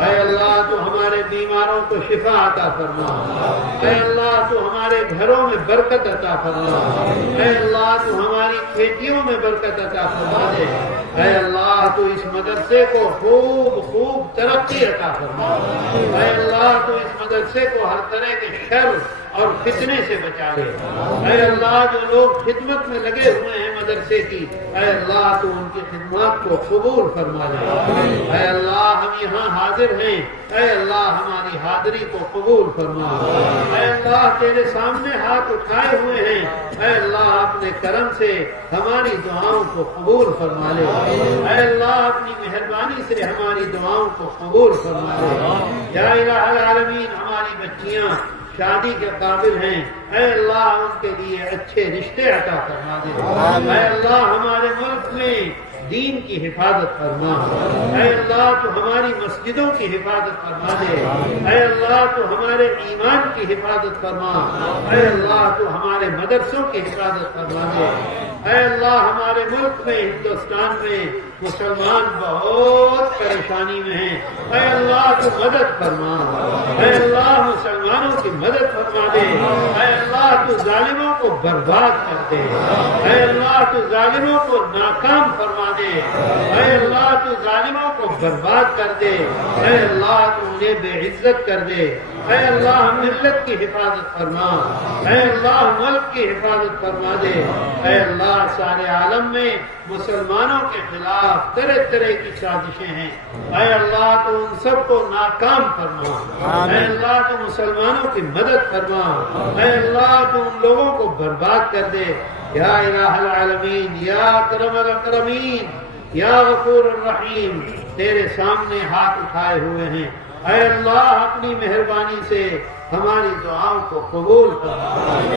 اے اللہ تو ہمارے بیماروں کو شفا عطا فرما۔ اے اللہ تو ہمارے گھروں میں برکت عطا فرما۔ اے اللہ تو ہماری کھیتیوں میں برکت عطا فرما دے۔ اے اللہ تو اس مدرسے کو خوب ترقی عطا فرما۔ اے اللہ تو اس مدرسے کو ہر طرح کے شر اور فتنے سے بچا لے۔ اے اللہ جو لوگ خدمت میں لگے ہوئے ہیں مدرسے کی، اے اللہ تو ان کی خدمات کو قبول فرما لے۔ اے اللہ ہم یہاں حاضر ہیں، اے اللہ ہماری حاضری کو قبول فرما۔ اے اللہ تیرے سامنے ہاتھ اٹھائے ہوئے ہیں، اے اللہ اپنے کرم سے ہماری دعاؤں کو قبول فرما لے۔ اے اللہ اپنی مہربانی سے ہماری دعاؤں کو قبول فرما لے۔ یا الہ العالمین ہماری بچیاں شادی کے قابل ہیں، اے اللہ ان کے لیے اچھے رشتے عطا فرما دے۔ اے اللہ ہمارے ملک میں دین کی حفاظت فرما۔ اے اللہ تو ہماری مسجدوں کی حفاظت فرما دے۔ اے اللہ تو ہمارے ایمان کی حفاظت فرما۔ اے اللہ تو ہمارے مدرسوں کی حفاظت فرما دے۔ اے اللہ ہمارے ملک میں ہندوستان میں مسلمان بہت پریشانی میں ہیں، اے اللہ تو مدد فرما۔ اے اللہ مسلمانوں کی مدد فرما دے۔ اے اللہ تو ظالموں کو برباد کر دے۔ اے اللہ تو ظالموں کو ناکام فرما دے۔ اے اللہ تو ظالموں کو برباد کر دے۔ اے اللہ تو انہیں بے عزت کر دے۔ اے اللہ ملت کی حفاظت فرما۔ اے اللہ ملک کی حفاظت فرما دے۔ اے اللہ سارے عالم میں مسلمانوں کے خلاف طرح طرح کی سازشیں ہیں، اے اللہ تو ان سب کو ناکام فرما۔ اے اللہ تو مسلمانوں کی مدد فرما۔ اے اللہ تو ان لوگوں کو برباد کر دے۔ یا الہ العالمین، یا اکرم الاکرمین، یا غفور الرحیم، تیرے سامنے ہاتھ اٹھائے ہوئے ہیں، اے اللہ اپنی مہربانی سے ہماری دعاؤں کو قبول فرما۔